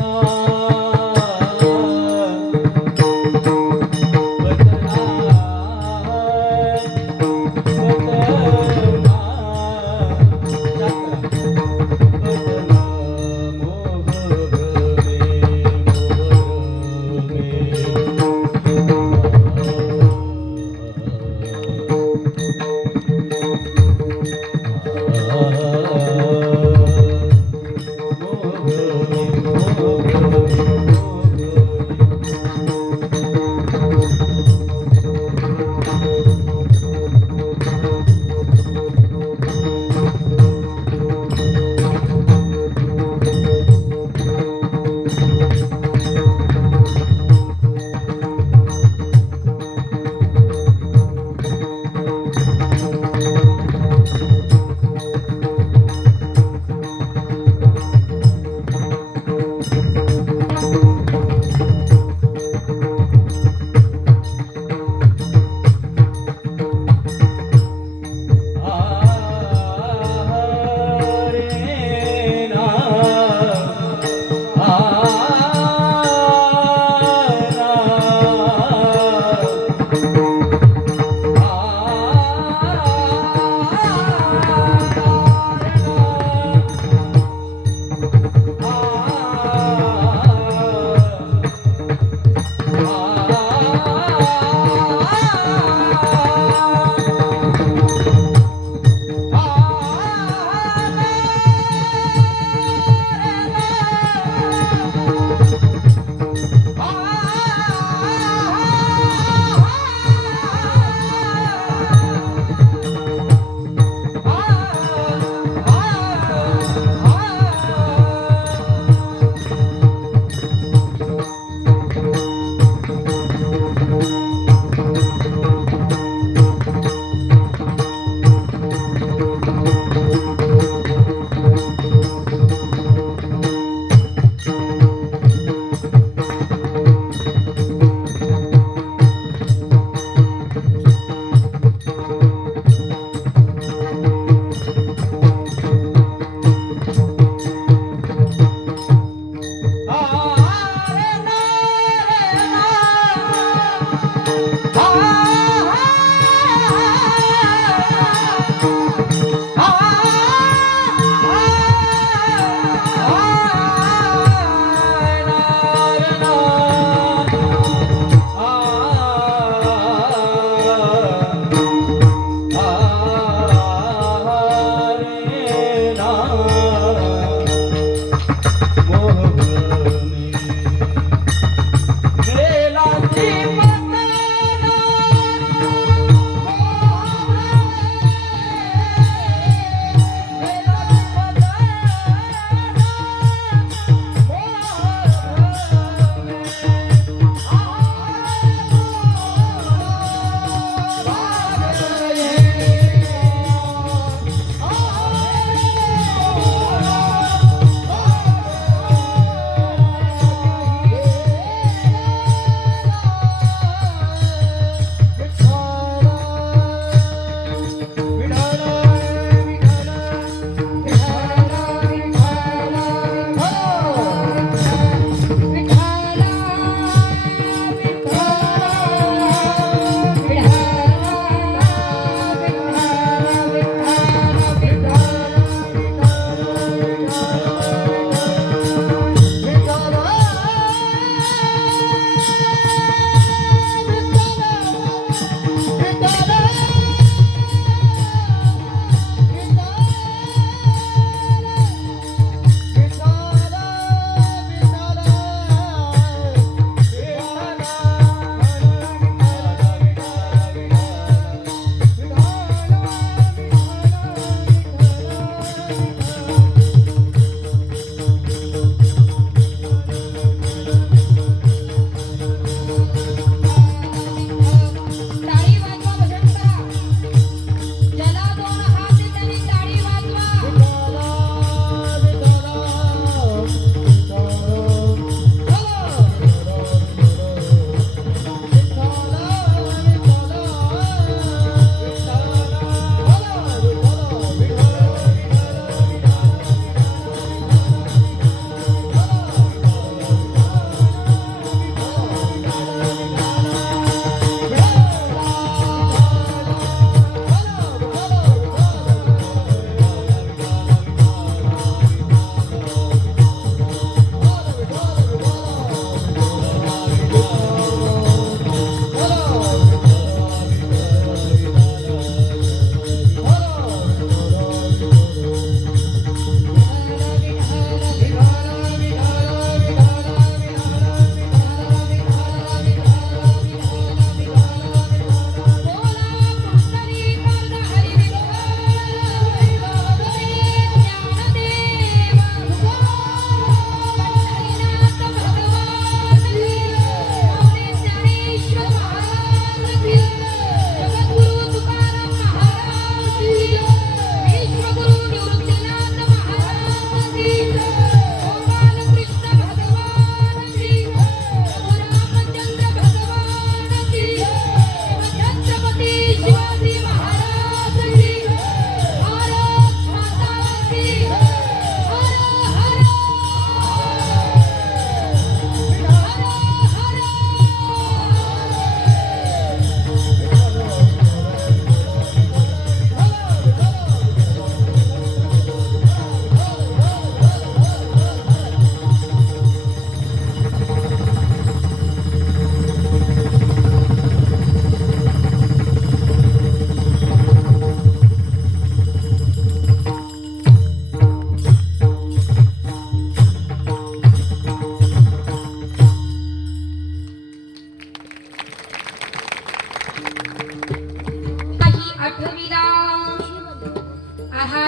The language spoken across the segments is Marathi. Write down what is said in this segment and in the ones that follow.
मोगरे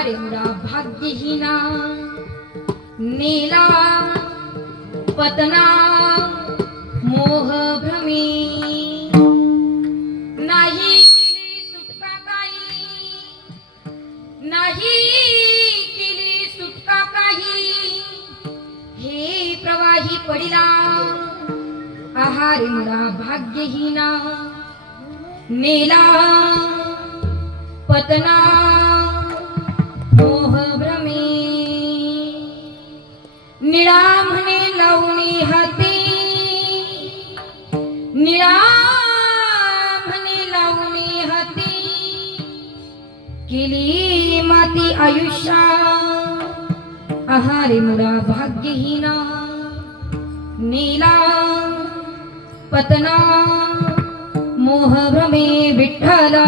आहार एवढा भाग्यहीना नेला पतना मोह भ्रमी नाही केली सुटका काही नाही केली सुटका काही हे प्रवाही पडिला आहार एवढा भाग्यहीना नेला पतना मोह भ्रमे निळा म्हणे लावणी हाती निळा म्हणे लावणी हाती केली माती आयुष्या आहार मुळा भाग्यहीना नेला पतना मोह भ्रमे विठ्ठला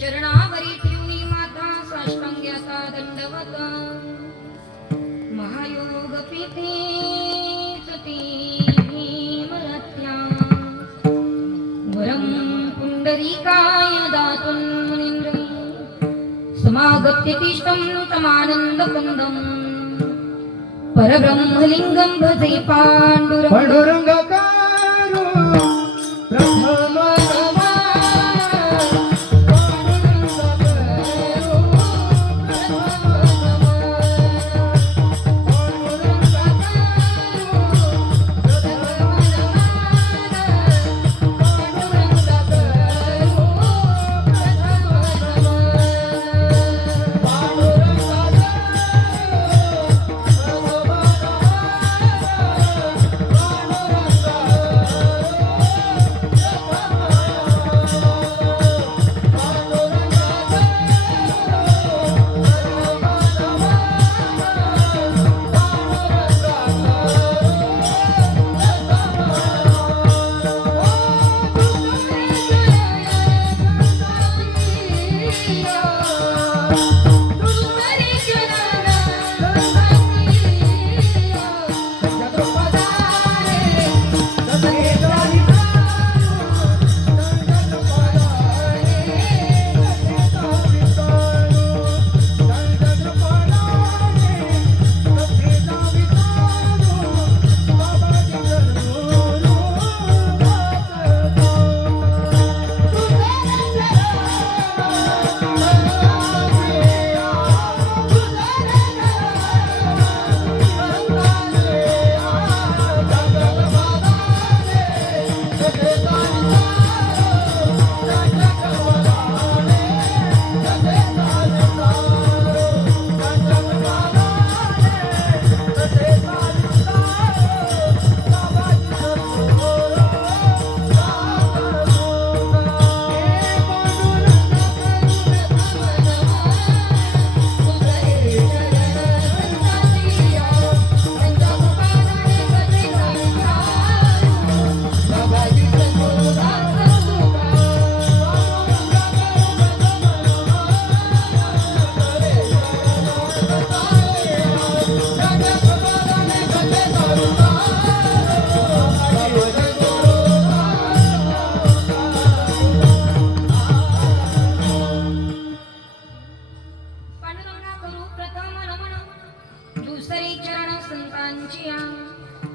चरणावरी ठेवणी माता साष्टांग्याचा दंडवत महायोग पीठे तुती भीमरत्या वरम पुंडरीकाय दातुं मुनीन्द्र समागत्य तिष्ठं तमानंद कंदं परब्रह्मलिंगं भजे पांडुरंगाकारो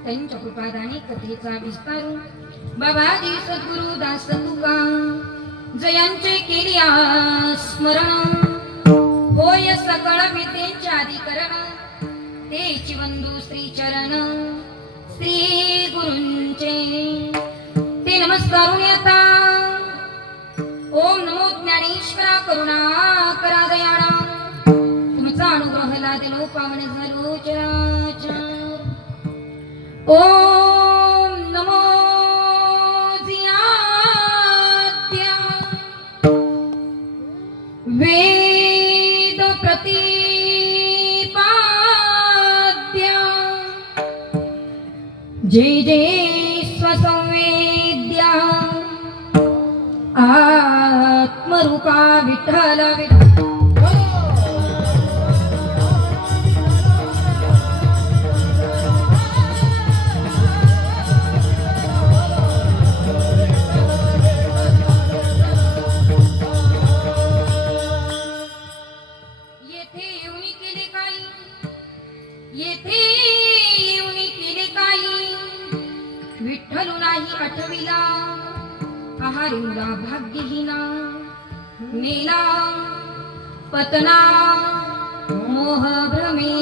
त्यांच्या कृपादानी कथेचा विस्तार बाबाजी सद्गुरु दास तुका जयांचे केलिया स्मरण होय सकळ विद्येचे अधिकरण तेची वंदू श्री चरण श्री गुरूंचे ते नमस्कारून येता ओम नमो ज्ञानेश्वरा करुणा करा दयाळा तुमचा अनुग्रह लादलो पावन झालो चराचर ओम नमो जियाद्या वेद प्रतिपाद्या जय जय स्वसंवेद्या आत्म नामरूपा विठ्ठल विठ्ठल. येथे येऊनी केले काही, येथे येऊनी केले काही, विठ्ठलू नाही आठविला, आहारिला भाग्यहीना, नेला पतना मोह भ्रमे.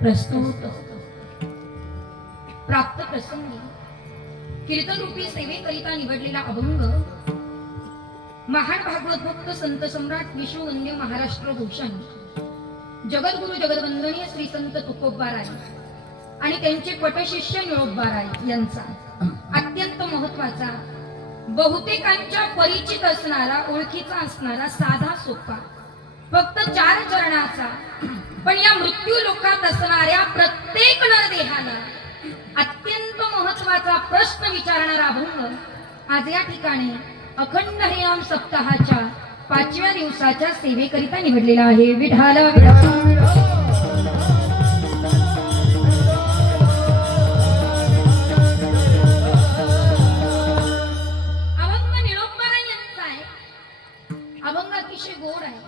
प्रस्तुत प्राप्त प्रसंगी कीर्तन रूपी सेवेकरिता निवडलेला अभंग महान भागवत भक्त संत सम्राट विश्ववंद्य महाराष्ट्र भूषण जगद्गुरु जगदवंदनीय श्री संत तुकोबाराय आणि त्यांचे पटशिष्य निळोबाराय यांचा अत्यंत महत्वाचा, बहुतेकांच्या परिचित असणारा, ओळखीचा असणारा, साधा सोपा, फक्त 4 चरणाचा, पण या मृत्यू लोकात असणाऱ्या प्रत्येक नरदेहाला अत्यंत महत्वाचा प्रश्न विचारणारा अभंग आज या ठिकाणी अखंड हरिनाम सप्ताहाच्या 5व्या दिवसाच्या सेवेकरिता निवडलेला आहे. विठाला अभंग निळोबाराय यांचा आहे. अभंग अतिशय गोड आहे,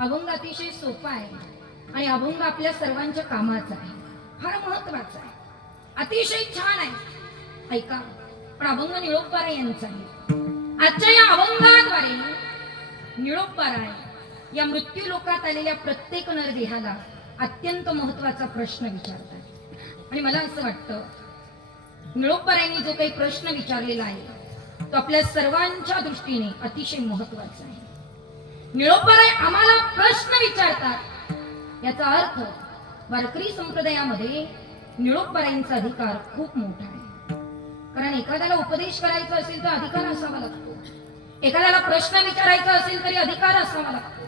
अभंग अतिशय सोपा आहे आणि अभंग आपल्या सर्वांच्या कामाचा आहे, फार महत्वाचा आहे, अतिशय छान आहे. ऐका, पण अभंग निळोबाराय यांचा आहे. आजच्या या अभंगाद्वारे निळोबाराय या मृत्यू लोकात आलेल्या प्रत्येक नरदेहाला अत्यंत महत्वाचा प्रश्न विचारतात आणि मला असं वाटतं निळोबारायांनी जो काही प्रश्न विचारलेला आहे तो आपल्या सर्वांच्या दृष्टीने अतिशय महत्वाचा आहे. निळोबाराय आम्हाला प्रश्न विचारतात, याचा अर्थ वारकरी संप्रदायामध्ये निळोबारायांचा अधिकार खूप मोठा आहे. कारण एखाद्याला उपदेश करायचा असेल तर अधिकार असावा लागतो, एखाद्याला प्रश्न विचारायचा असेल तरी अधिकार असावा लागतो,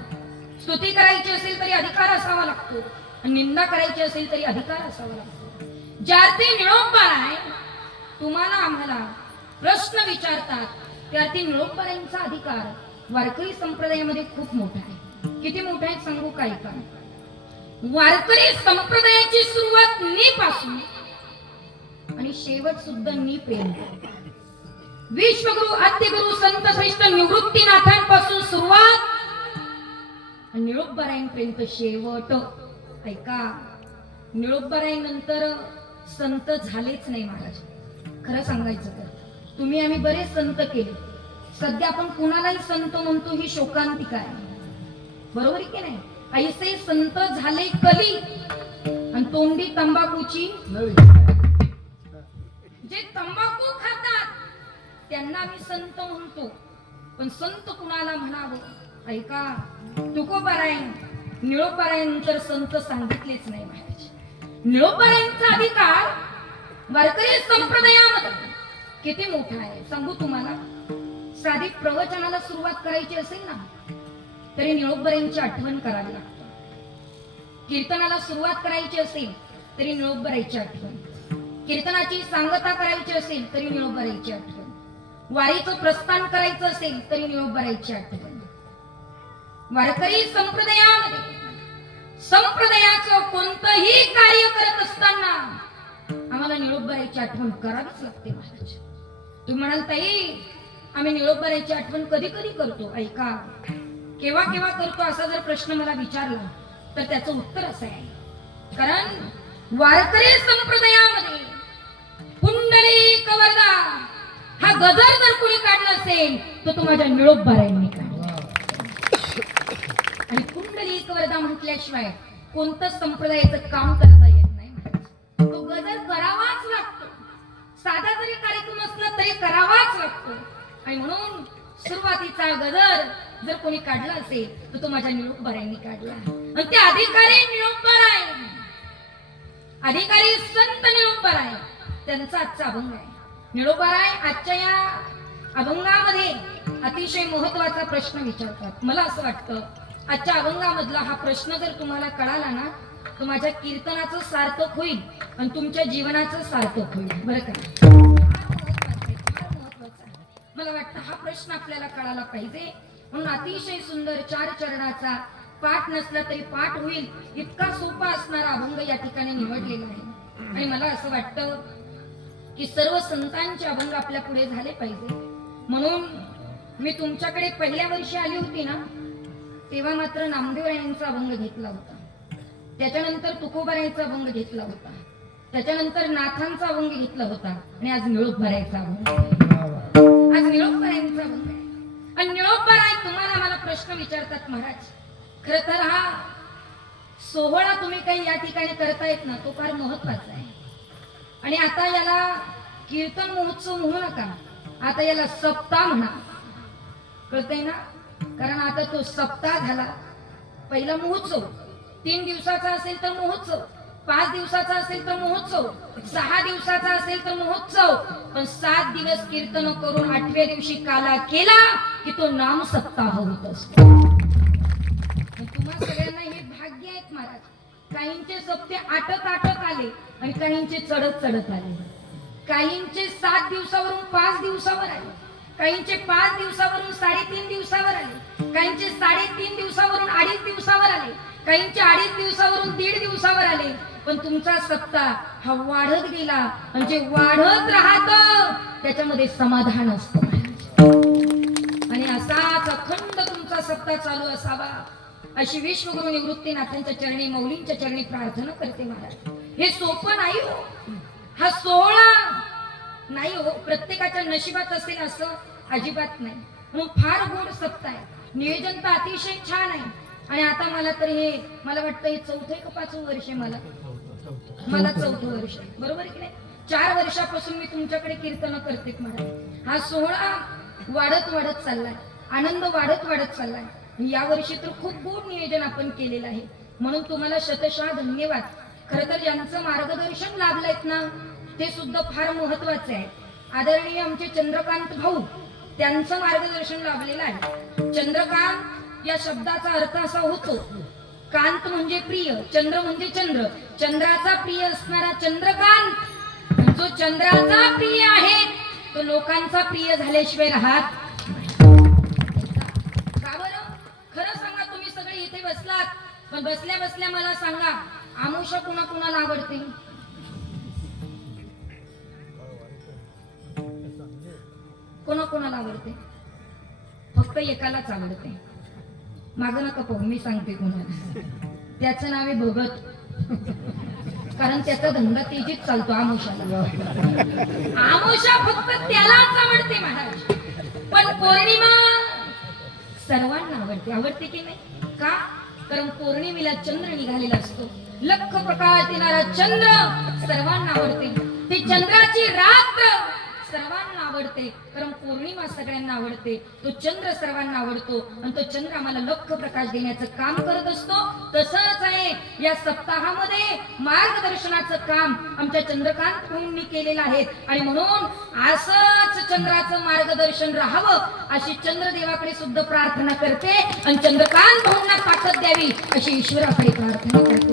स्तुती करायची असेल तरी अधिकार असावा लागतो, निंदा करायची असेल तरी अधिकार असावा लागतो. ज्यार्थी निळोबाराय तुम्हाला आम्हाला प्रश्न विचारतात त्यार्थी निळोबारायांचा अधिकार वारकरी संप्रदायामध्ये खूप मोठा आहे. किती मोठा आहे सांगू काय का? वारकरी संप्रदायाची सुरुवात नी पासून आणि शेवट सुद्धा नी पर्यंत, विश्वगुरु आद्यगुरु संत श्रेष्ठ निवृत्तीनाथांपासून सुरुवात आणि निळोबारायांपर्यंत शेवट. ऐका, निळोबारायांनंतर संत झालेच नाही महाराज. खरं सांगायचं तर तुम्ही आम्ही बरेच संत केले, सध्या आपण कुणालाही संत म्हणतो ही शोकांतिका आहे, बरोबर आहे की नाही? ऐसे संत झाले कली आणि तोंडी तंबाखूची नळी. जे तंबाखू खातात त्यांना आम्ही संत म्हणतो, पण संत कुणाला म्हणावं? ऐका, तुकोबाराय निळोबारायांनंतर संत सांगितलेच नाही महाराज. निळोबारायांचा अधिकार वारकरी संप्रदायामध्ये किती मोठा आहे सांगू तुम्हाला. साधी प्रवचनाला सुरुवात करायची असेल ना तरी निळोबारायांची आठवण करावी लागते. कीर्तनाला सुरुवात करायची असेल तरी निळोबारायांची आठवण, कीर्तनाची सांगता करायची असेल तरी निळोबारायांची आठवण, वारीचं प्रस्थान करायचं असेल तरी निळोबारायांची आठवण. वारकरी संप्रदायामध्ये संप्रदायाचं कोणतंही कार्य करत असताना आम्हाला निळोबारायांची आठवण करावीच लागते महाराज. तुम्ही म्हणाल ताई आम्ही निळोबारायांची आठवण कधी कधी करतो. ऐका, केव्हा केव्हा करतो असा जर प्रश्न मला विचारला तर त्याचं उत्तर असं आहे, कारण वारकरी संप्रदायामध्ये पुंडलिक वरदा हा गजर जर कोणी काढला असेल तर तो माझ्या निळोबारायांनी काढला. आणि पुंडलिक वरदा म्हटल्याशिवाय कोणतं संप्रदायाचं काम करता येत नाही. तो गजर करावाच लागतो, साधा जरी कार्यक्रम असला तरी करावाच लागतो. आणि म्हणून सुरुवातीचा गजर जर कोणी काढला असेल तर तो माझ्या निळोबारायांनी काढला. आणि ते अधिकारी निळोबाराय, अधिकारी संत निळोबाराय, त्यांचा आजचा अभंग आहे. निळोबाराय आजच्या या अभंगामध्ये अतिशय महत्वाचा प्रश्न विचारतात. मला असं वाटतं आजच्या अभंगामधला हा प्रश्न जर तुम्हाला कळाला ना तर माझ्या कीर्तनाचं सार्थक होईल आणि तुमच्या जीवनाचं सार्थक होईल, बरं का? मला वाटतं हा प्रश्न आपल्याला कळायला पाहिजे. म्हणून अतिशय सुंदर 4 चरणाचा पाठ नसला तरी पाठ होईल इतका सोपा असणारा अभंग या ठिकाणी निवडलेला आहे. आणि मला असं वाटतं की सर्व संतांचे अभंग आपल्या पुढे झाले पाहिजे. म्हणून मी तुमच्याकडे पहिल्या वर्षी आली होती ना, तेव्हा मात्र नामदेवरायांचा अभंग घेतला होता, त्याच्यानंतर तुकोबारायांचा अभंग घेतला होता, त्याच्यानंतर नाथांचा अभंग घेतला होता, आणि आज निळोपरायांचा अभंग. आज निळोपरायांचा अभंग आहे. आणि निळोपराय तुम्हाला मला प्रश्न विचारतात महाराज, खर तर हा सोहळा तुम्ही काही या ठिकाणी करतायत ना, तो फार महत्वाचा आहे. आणि आता याला कीर्तन महोत्सव म्हणू नका, आता याला सप्ताह म्हणा. कळतंय ना? कारण आता तो सप्ताह झाला. पहिला महोत्सव 3 दिवसाचा असेल तर महोत्सव, 5 दिवसाचा असेल तर महोत्सव, 6 दिवसाचा असेल तर महोत्सव, पण 7 दिवस कीर्तन करून 8व्या दिवशी काला केला की तो नाम सप्ताह होत असतो. तुम्हा सगळ्यांना हे भाग्य आहेत महाराज. काहींचे सप्ते आटत आले आणि काहींचे चढत आले. काहींचे 7 दिवसावरून 5 दिवसावर आले, काहींचे 5 दिवसावरून 3.5 दिवसावर आले, काहींचे 3.5 दिवसावरून 2.5 दिवसावर आले, काहींचे 2.5 दिवसावरून 1.5 दिवसावर आले. पण तुमचा सप्ताह हा वाढत गेला, म्हणजे वाढत राहत त्याच्यामध्ये समाधान असतं. आणि असाच अखंड तुमचा सप्ताह चालू असावा अशी विश्वगुरु निवृत्तीनाथांच्या चरणी, मौलींच्या चरणी प्रार्थना करते महाराज. हे सोपं नाही हो, हा सोहळा नाही हो, प्रत्येकाच्या नशिबात असेल असं अजिबात नाही. म्हणून फार गोड सप्ताह आहे. नियोजन तर अतिशय छान आहे. आणि आता मला तर हे मला वाटतं हे 4थे का 5वं वर्ष आहे. मला 4थं वर्ष, बरोबर की नाही? 4 वर्षापासून मी तुमच्याकडे कीर्तन करते महाराज. हा सोहळा वाढत चाललाय, आनंद वाढत चाललाय. या वर्षी तर खूप गोड नियोजन आपण केलेलं आहे, म्हणून तुम्हाला शतशः धन्यवाद. खरं तर ज्यांचं मार्गदर्शन लाभलंय ना, ते सुद्धा फार महत्वाचे आहे. आदरणीय आमचे चंद्रकांत भाऊ, त्यांचं मार्गदर्शन लाभलेलं आहे. चंद्रकांत या शब्दाचा अर्थ असा होतो, कांत म्हणजे प्रिय, चंद्र म्हणजे चंद्र, चंद्राचा प्रिय असणारा चंद्रकांत. जो चंद्राचा प्रिय आहे तो लोकांचा प्रिय झाल्याशिवाय राहत. खरं सांगा, तुम्ही सगळे इथे बसलात, पण बसल्या मला सांगा, आमुषा कुणाला आवडते? कोणाला आवडते? फक्त एकालाच आवडते. मागं नका पाहू, मी सांगते कोणाला. त्याचं नाव आहे भगत. कारण त्याचा धंदा तेजीत चालतो. आमुषाला आमुषा फक्त त्यालाच आवडते महाराज. पण पौर्णिमा सर्वांना आवडते की नाही? का? कारण पौर्णिमेला चंद्र निघालेला असतो, लख प्रकाश देणारा चंद्र सर्वांना आवडते. ती चंद्राची रात्र सर्वांना आवडते, कारण पौर्णिमा सगळ्यांना आवडते. तो चंद्र सर्वांना आवडतो आणि तो चंद्र आम्हाला लख प्रकाश देण्याचं काम करत असतो. तसंच आहे या सप्ताहामध्ये मार्गदर्शनाचं काम आमच्या चंद्रकांत भाऊंनी केलेलं आहे. आणि म्हणून असंच चंद्राचं मार्गदर्शन राहावं अशी चंद्रदेवाकडे सुद्धा प्रार्थना करते आणि चंद्रकांत भाऊंना ताकद द्यावी अशी ईश्वराकडे प्रार्थना करते.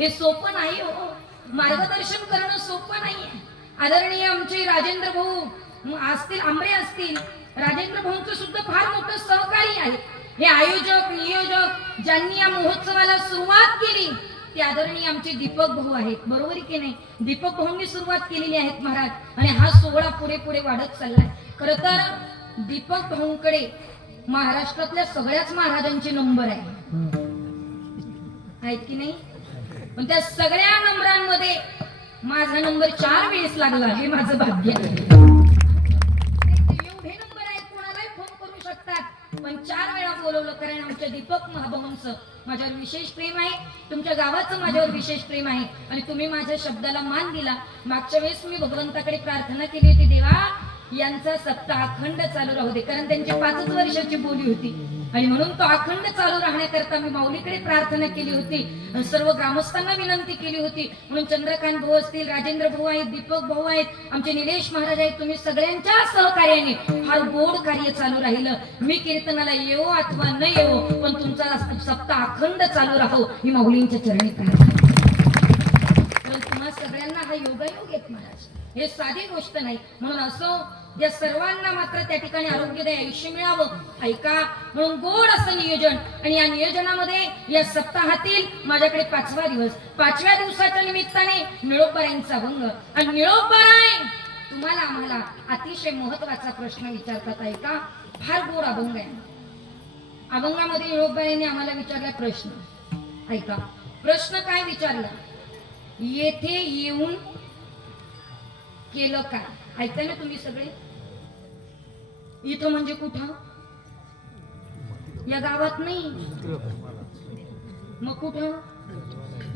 हे सोपं नाही हो, मार्गदर्शन करणं सोपं नाहीये. आदरणीय आमचे राजेंद्र भाऊ असतील, आंबरे असतील, राजेंद्र भाऊंचं सुद्धा फार मोठं सहकार्य आहे. हे आयोजक नियोजक ज्यांनी या महोत्सवाला सुरुवात केली ते आदरणीय आमचे दीपक भाऊ आहेत, बरोबर की नाही? दीपक भाऊंनी सुरुवात केलेली आहे महाराज. आणि हा सोहळा पुढे वाढत चाललाय. खरं तर दीपक भाऊंकडे महाराष्ट्रातल्या सगळ्याच महाराजांचे नंबर आहेत की नाही? पण त्या सगळ्या नंबरांमध्ये माझा नंबर 4 वेळेस लागला, हे माझं भाग्य आहे. एवढे नंबर आहेत, कोणालाही फोन करू शकतात, पण 4 वेळा बोलवलं. कारण आमच्या दीपक महाभावांचं माझ्यावर विशेष प्रेम आहे, तुमच्या गावाचं माझ्यावर विशेष प्रेम आहे आणि तुम्ही माझ्या शब्दाला मान दिला. मागच्या वेळेस मी भगवंताकडे प्रार्थना केली होती, देवा यांचा सप्ताह अखंड चालू राहू दे, कारण त्यांची 5च वर्षाची बोली होती आणि म्हणून तो अखंड चालू राहण्याकरता मी माऊलीकडे प्रार्थना केली होती, सर्व ग्रामस्थांना विनंती केली होती. म्हणून चंद्रकांत भाऊ असतील, राजेंद्र भाऊ आहेत, दीपक भाऊ आहेत, आमचे निलेश महाराज आहेत, तुम्ही सगळ्यांच्या सहकार्याने फार गोड कार्य चालू राहिलं. मी कीर्तनाला येवो अथवा न येवो, पण तुमचा सप्ताह अखंड चालू राहो ही माऊलींच्या चरणी प्रार्थना. तुम्हा सगळ्यांना हा योगायोग येत महाराज, हे साधी गोष्ट नाही. म्हणून असो या सर्वांना मात्र त्या ठिकाणी आरोग्यदायी आयुष्य मिळावं ऐका म्हणून गोड असं नियोजन आणि या नियोजनामध्ये या सप्ताहातील माझ्याकडे 5वा दिवस 5व्या दिवसाच्या निमित्ताने निळोबारायांचा अभंग आणि निळोबाराय तुम्हाला आम्हाला अतिशय महत्वाचा प्रश्न विचारतात ऐका फार गोड अभंग आहे अभंगामध्ये निळोबारायांनी आम्हाला विचारला प्रश्न ऐका प्रश्न काय विचारला येथे येऊन केलं काय ऐकताय ना तुम्ही सगळे इथं म्हणजे कुठं या गावात नाही मग कुठं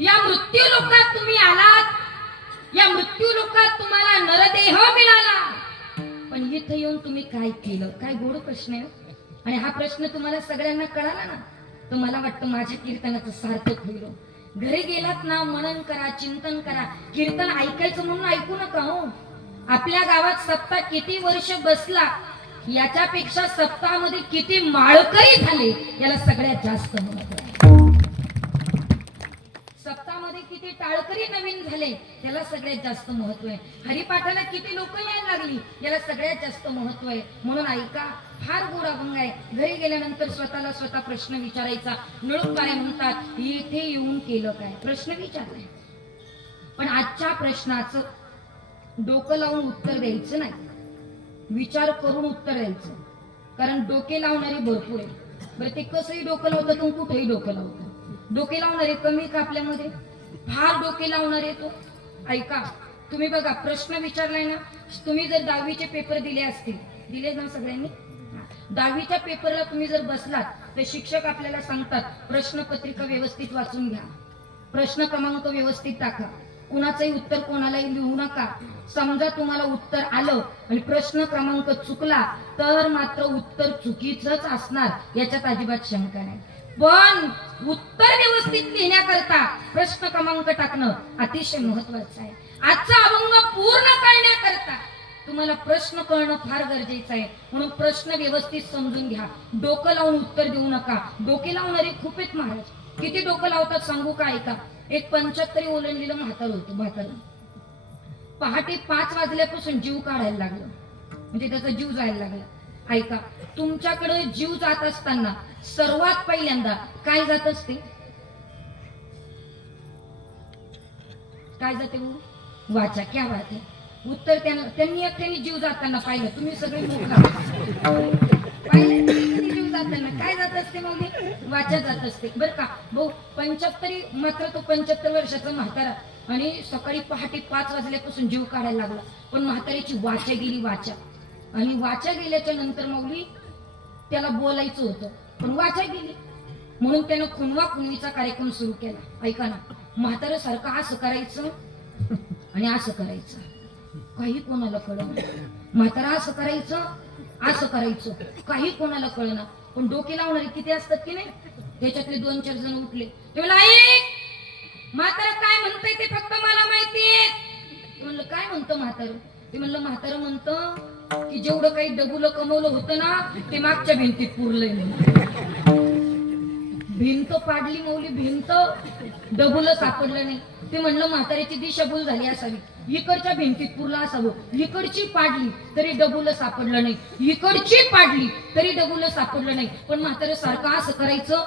या मृत्यू लोकात तुम्ही आलात या मृत्यू लोकात तुम्हाला नरदेह मिळाला पण इथं येऊन तुम्ही काय केलं काय गोड प्रश्न आहे आणि हा प्रश्न तुम्हाला सगळ्यांना कळाला ना तर मला वाटतं माझ्या कीर्तनाचं सार्थक होईल घरी गेलात ना मनन करा चिंतन करा कीर्तन ऐकायचं म्हणून ऐकू नका हो आपल्या गावात सप्ताह किती वर्ष बसला याच्यापेक्षा सप्ताहामध्ये किती माळकरी झाले याला सगळ्यात जास्त महत्व आहे सप्ताहामध्ये किती टाळकरी नवीन झाले त्याला सगळ्यात जास्त महत्व आहे हरिपाठाला किती लोक यायला लागली याला सगळ्यात जास्त महत्व आहे म्हणून ऐका फार गोड अभंग आहे घरी गेल्यानंतर स्वतःला स्वतः प्रश्न विचारायचा निळोबाराय म्हणतात इथे येऊन केलं काय प्रश्न विचारलाय पण आजच्या प्रश्नाचं डोकं लावून उत्तर द्यायचं नाही विचार करून उत्तर द्यायचं कारण डोके लावणारे भरपूर आहे बरं ते कसंही डोकं लावतात आणि कुठेही डोकं लावतात डोके लावणारे कमी का आपल्यामध्ये फार डोके लावणारे तो ऐका तुम्ही बघा प्रश्न विचारलाय ना तुम्ही जर 10वीचे पेपर दिले असतील दिले ना सगळ्यांनी 10वीच्या पेपरला तुम्ही जर बसलात तर शिक्षक आपल्याला सांगतात प्रश्नपत्रिका व्यवस्थित वाचून घ्या प्रश्न क्रमांक व्यवस्थित टाका कुणाचंही उत्तर कोणालाही लिहू नका समजा तुम्हाला उत्तर आलं आणि प्रश्न क्रमांक चुकला तर मात्र उत्तर चुकीचंच असणार याच्यात अजिबात शंका नाही पण उत्तर व्यवस्थित लिहिण्याकरता प्रश्न क्रमांक टाकणं अतिशय महत्वाचं आहे आजचा अभंग पूर्ण करण्याकरता तुम्हाला प्रश्न कळणं फार गरजेचं आहे म्हणून प्रश्न व्यवस्थित समजून घ्या डोकं लावून उत्तर देऊ नका डोके लावणारे खूप आहेत महाराज किती डोकं लावतात सांगू का ऐका एक 75 ओलांडलेलं म्हातारं होतं म्हातारं पहाटे 5 वाजल्यापासून जीव काढायला लागलं म्हणजे त्याचा जीव जायला लागला ऐका तुमच्याकडे जीव जात असताना सर्वात पहिल्यांदा काय जात असते काय जाते वाचा क्या बात आहे उत्तर त्यांनी एकट्याने जीव जाताना पाहिलं तुम्ही सगळे पाहिलं जीव जाताना काय जात असते मग वाचा जात असते बरं का भाऊ 75 मात्र तो 75 वर्षाचा म्हातारा आणि सकाळी पहाटे 5 वाजल्यापासून जीव काढायला लागला पण म्हाताऱ्याची वाचा गेली वाचा आणि वाचा गेल्याच्या नंतर मौली त्याला बोलायचं होतं पण वाचा गेली म्हणून त्यानं खुनवा खुनवीचा कार्यक्रम सुरू केला ऐका ना म्हातारा सारखं असं करायचं आणि असं करायचं काही कोणाला कळलं म्हातारा असं करायचं काही कोणाला कळलं पण डोके लावणारे किती असतात की नाही त्याच्यातले 2-4 जण उठले ते म्हणलं ऐक म्हातारा काय म्हणतंय ते फक्त मला माहितीये म्हणलं काय म्हणतं म्हातारं ते म्हणलं म्हातारं म्हणतं की जेवढं काही डबुलं कमवलं होतं ना ते मागच्या भिंतीत पुरलंय भिंत पाडली मौली भिंत डबुलं सापडलं नाही ते म्हणलं म्हाताऱ्याची दिशाभूल झाली असावी इकडच्या भिंतीत पुरला असावं इकडची पाडली तरी डबुलं सापडलं नाही इकडची पाडली तरी डबुलं सापडलं नाही पण म्हातारे सारखं असं करायचं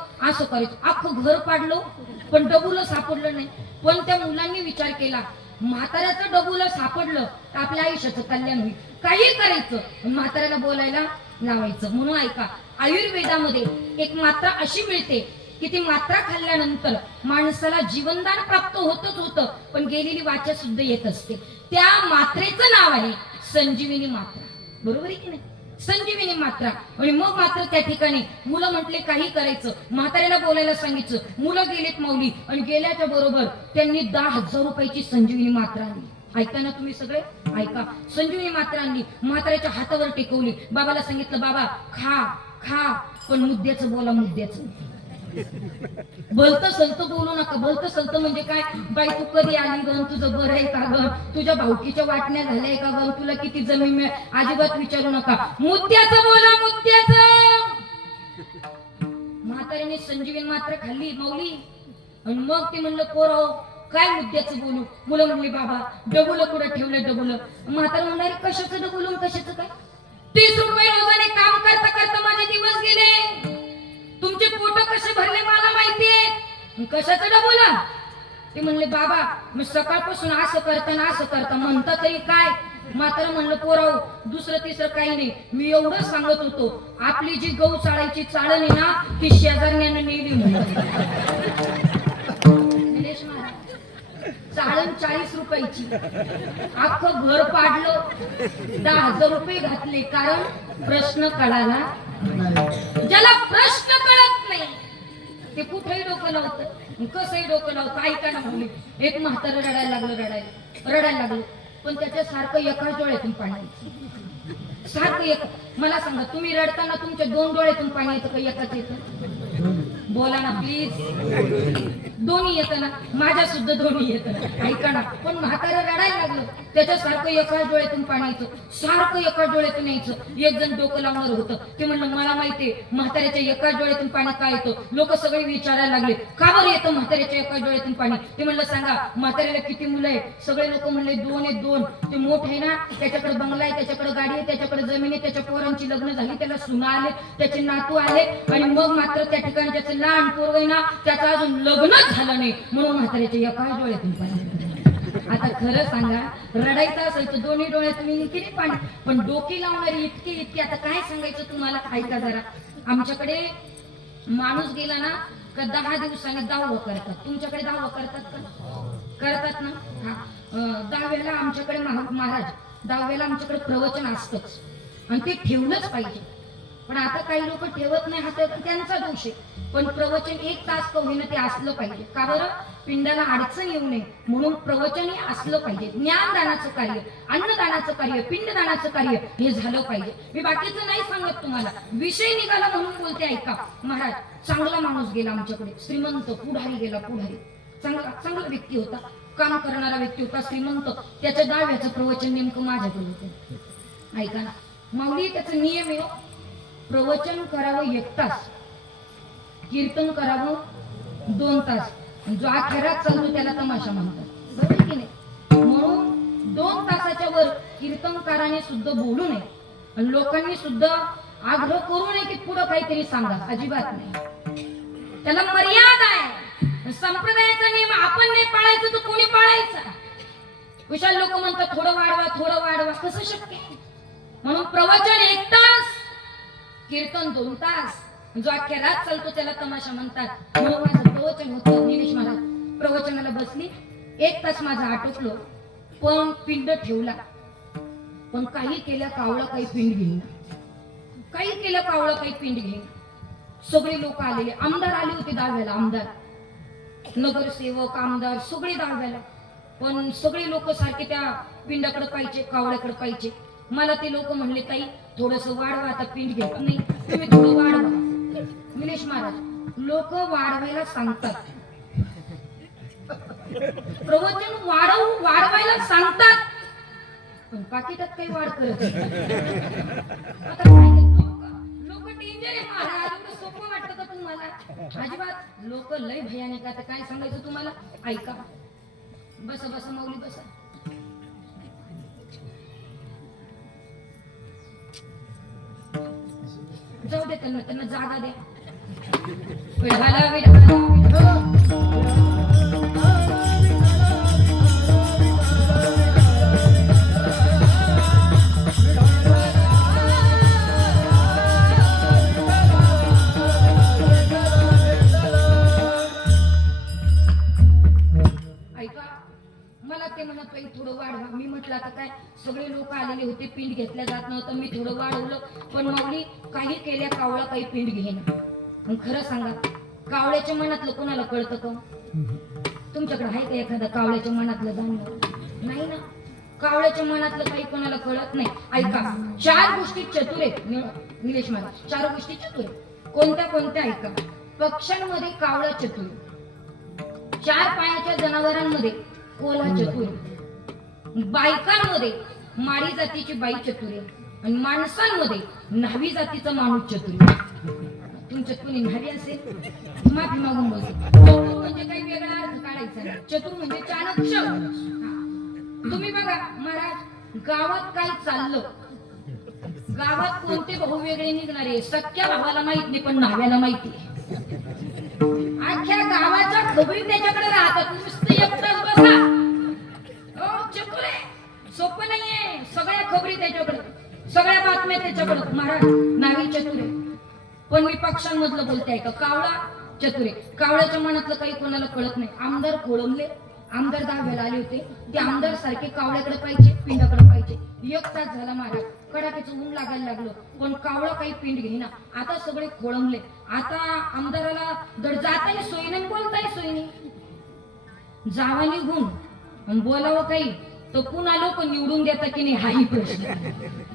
अख्खं घर पाडलं पण डबुलं सापडलं नाही पण त्या मुलांनी विचार केला म्हाताऱ्याचं डबुलं सापडलं तर आपल्या आयुष्याचं कल्याण होईल काही करायचं म्हाताऱ्याला बोलायला लावायचं म्हणून ऐका आयुर्वेदामध्ये एक मात्रा अशी मिळते की ती मात्रा खाल्ल्यानंतर माणसाला जीवनदान प्राप्त होतच होतं पण गेलेली वाचा सुद्धा येत असते त्या मात्रेचं नाव आहे संजीवनी मात्रा बरोबर आहे की नाही संजीवनी मात्रा आणि मग मात्र त्या ठिकाणी मुलं म्हटले काही करायचं म्हाताऱ्याला बोलायला सांगितलं मुलं गेलेत माऊली आणि गेल्याच्या बरोबर त्यांनी 10,000 रुपयाची संजीवनी मात्रा आणली ऐका ना तुम्ही सगळे ऐका संजीवनी मात्रा आणली म्हाताऱ्याच्या हातावर टेकवली बाबाला सांगितलं बाबा खा पण मुद्द्याचं बोला मुद्द्याचं भलतं सलतं बोलू नका भलतं सलतं म्हणजे काय बाई तू कधी आली गं तुझं बरं आहे का गं तुझ्या भावकीच्या वाटण्या झाल्या का गं तुला किती जमीन मिळेल अजिबात विचारू नका मुद्द्याचं बोला मुद्द्याचं म्हाताऱ्याने संजीवनी मात्र खाल्ली माऊली आणि मग ते म्हणलं पोरं काय मुद्द्याचं बोलू. मुलं म्हणली बाबा डबुलं कुठं ठेवलं डबुलं. म्हातारा म्हणणारे कशाचं डबुलं कशाचं काय. 30 रुपये रोजाने काम करता करता माझे दिवस गेले. तुमचे पोट कसे भरले मला माहितीये. कशाचं डबुलं. ते म्हणले बाबा मी सकाळपासून असं करता म्हणता तरी काय. म्हातारं म्हणलं पोराव दुसरं तिसरं काही नाही. मी एवढं सांगत होतो आपली जी गहू चाळायची चाळण आहे ना ती शेजारण्यानं नेली म्हणून. चाळण 40 रुपयाची. अख्खं घर पाडलं. 10,000 रुपये घातले. कारण प्रश्न कळाला. ज्याला प्रश्न कळत नाही ते कुठेही डोकं लावतं कसंही डोकं लावतं. ऐका ना मुली. एक म्हातारं रडायला लागलं पण त्याच्यासारखं एकाच डोळ्यातून पाणी यायचं. सारखं एक. मला सांगा तुम्ही रडताना तुमच्या 2 डोळ्यातून पाणी येतं का एकाच येतं. बोला ना प्लीज. दोन्ही येतं ना. माझ्या सुद्धा दोन्ही येतं. ऐका ना. पण म्हातारं रडायला लागलं त्याच्यासारखं एकाच डोळ्यातून पाणी यायचं. सारखं एकाच डोळ्यातून यायचं. एक जण डोकं लावणार होतं. ते म्हणलं मला माहितीये म्हाताऱ्याच्या एकाच डोळ्यातून पाणी काय येतं. लोक सगळे विचारायला लागले का बरं येतं म्हाताऱ्याच्या एकाच डोळ्यातून पाणी. ते म्हणलं सांगा म्हाताऱ्याला किती मुलं आहे. सगळे लोक म्हणले 2 आहेत 2. ते मोठे आहे ना त्याच्याकडे बंगला आहे त्याच्याकडे गाडी आहे त्याच्याकडे जमीन आहे त्याच्या पोरांची लग्न झाली त्याला सुना आले त्याचे नातू आले आणि मग मात्र त्या ठिकाणी त्याचं लहान पोरग आहे ना त्याचं अजून लग्नच झालं नाही म्हणून म्हाताऱ्याच्या एकाच डोळ्यातून पाणी. आता खरं सांगा रडायचं असेल तर दोन्ही डोळ्यातून येते नाही पाणी. पण डोकी लावणारी इतकी आता काय सांगायचं तुम्हाला. ऐका जरा. आमच्याकडे माणूस गेला ना का 10 दिवसांनी दावा करतात. तुमच्याकडे दावा करतात का. करतात ना. हा. 10व्याला आमच्याकडे महाराज 10व्याला आमच्याकडे प्रवचन असतंच आणि ते ठेवलंच पाहिजे. पण आता काही लोक ठेवत नाही. हा तर त्यांचा दोष आहे. पण प्रवचन 1 तास का होईना ते असलं पाहिजे. का बरं पिंडाला अडचण येऊ नये म्हणून प्रवचन हे असलं पाहिजे. ज्ञानदानाचं कार्य अन्नदानाचं कार्य पिंडदानाचं कार्य हे झालं पाहिजे. मी बाकीचं नाही सांगत तुम्हाला. विषय निघाला म्हणून बोलते. ऐका महाराज चांगला माणूस गेला आमच्याकडे. श्रीमंत पुढारी गेला. पुढारी चांगला व्यक्ती होता. काम करणारा व्यक्ती होता. श्रीमंत. त्याच्या 10व्याचं प्रवचन नेमकं माझ्याकडे होतं. ऐका ना. माऊली त्याचा नियम आहे प्रवचन करावं 1 तास कीर्तन करावं 2 तास. जो अखेरात चालतो त्याला तमाशा म्हणतात. बरोबर की नाही. म्हणून 2 तासाच्या वर कीर्तनकाराने सुद्धा बोलू नये आणि लोकांनी सुद्धा आग्रह करू नये की पुढं काहीतरी सांगा. अजिबात नाही. त्याला मर्यादा आहे. संप्रदायाचा नियम आपण नाही पाळायचं तर कोणी पाळायचा. विशाल लोक म्हणतात थोडं वाढवा कसं शक्य. म्हणून प्रवचन 1 तास कीर्तन 2 तास. जो अख्ख्या रात चालतो त्याला तमाशा म्हणतात. म्हणून माझं प्रवचन होतं. निलेश महाराज प्रवचनाला बसली. 1 तास माझं आटोपलं पण पिंड ठेवला. पण काही केल्या कावळा काही पिंड घेईन. काही केलं कावळा काही पिंड घेईन. सगळे लोक आलेले. आमदार आले होते 10व्याला. आमदार नगरसेवक आमदार सगळे 10व्याला. पण सगळे लोक सारखे त्या पिंडाकडे पाहिजे कावळ्याकडे पाहिजे. मला ते लोक म्हणले ताई थोडस वाढवा आता पिंड घेत नाही तुम्ही थोडं वाढवा. निलेश महाराज लोक वाढवायला सांगतात. प्रवचन वाढवायला सांगतात पण पाकिटात काही वाढ करत आता काय लोक डेंजर आहे महाराज. सोपं वाटतं का तुम्हाला. अजिबात लोक लय भयानक. आता काय सांगायचं तुम्हाला. ऐका. बसा माऊली बसा. जाऊ दे त्यांना जागा द्या. मला ते म्हणत पाहिजे थोडं वाढवा. मी म्हटलं आता काय सगळे लोक आलेले होते पिंड घेतल्या जात नव्हतं. मी थोडं वाढवलं पण माऊली काही केल्या कावळा काही पिंड घेईना. मग खरं सांगा कावळ्याच्या मनातलं कोणाला कळतं का. तुमच्याकडे आहे का एखादा कावळ्याच्या मनातलं जाणलं नाही ना. कावळ्याच्या मनातलं काही कोणाला कळत नाही. ऐका 4 गोष्टी चतुर आहेत निलेश महाराज. 4 गोष्टी चतुर आहेत. कोणत्या ऐका. पक्ष्यांमध्ये कावळा चतुर. 4 पायाच्या जनावरांमध्ये कोल्हा चतुर. बायकांमध्ये माळी जातीची बाई चतुर आहे आणि माणसांमध्ये न्हावी जातीचा माणूस चतुर. तुमच्यात कोणी न्हावी असेल माफी मागून बोलतो. म्हणजे काही वेगळा अर्थ काढायचा नाही. चतुर म्हणजे चाणक्य. तुम्ही बघा महाराज, गावात काय चाललं, गावात कोणते भाऊ वेगळे निघणारे सख्या भावाला माहित नाही पण नाव्याला माहिती. अख्ख्या गावाच्या खबरी त्याच्याकडे राहतात. नुसतं एकटाच बसा. हो चतुर आहे, सोपं नाहीये. सगळ्या खबरी त्याच्याकडे, सगळ्या बातम्या त्याच्याकडे. महाराज नावी चतुर आहे. पण मी पक्षांमधलं बोलते आहे का, कावळा चतुर आहे. कावळ्याच्या मनातलं काही कोणाला कळत नाही. आमदार खोळंबले, आमदार दहाव्याला आले होते. ते आमदार सारखे कावळ्याकडे पाहिजे, पिंडाकडे पाहिजे. एक तास झाला महाराज, कडाक्याचं ऊन लागायला लागलं पण कावळा काही पिंड घेईना. आता सगळे खोळंबले. आता आमदाराला धड जाताही सोयी नाही, बोलताही सोयी नाही. जावा निघून बोलावं काही तो पुन्हा लोक निवडून देता की नाही हाही प्रश्न.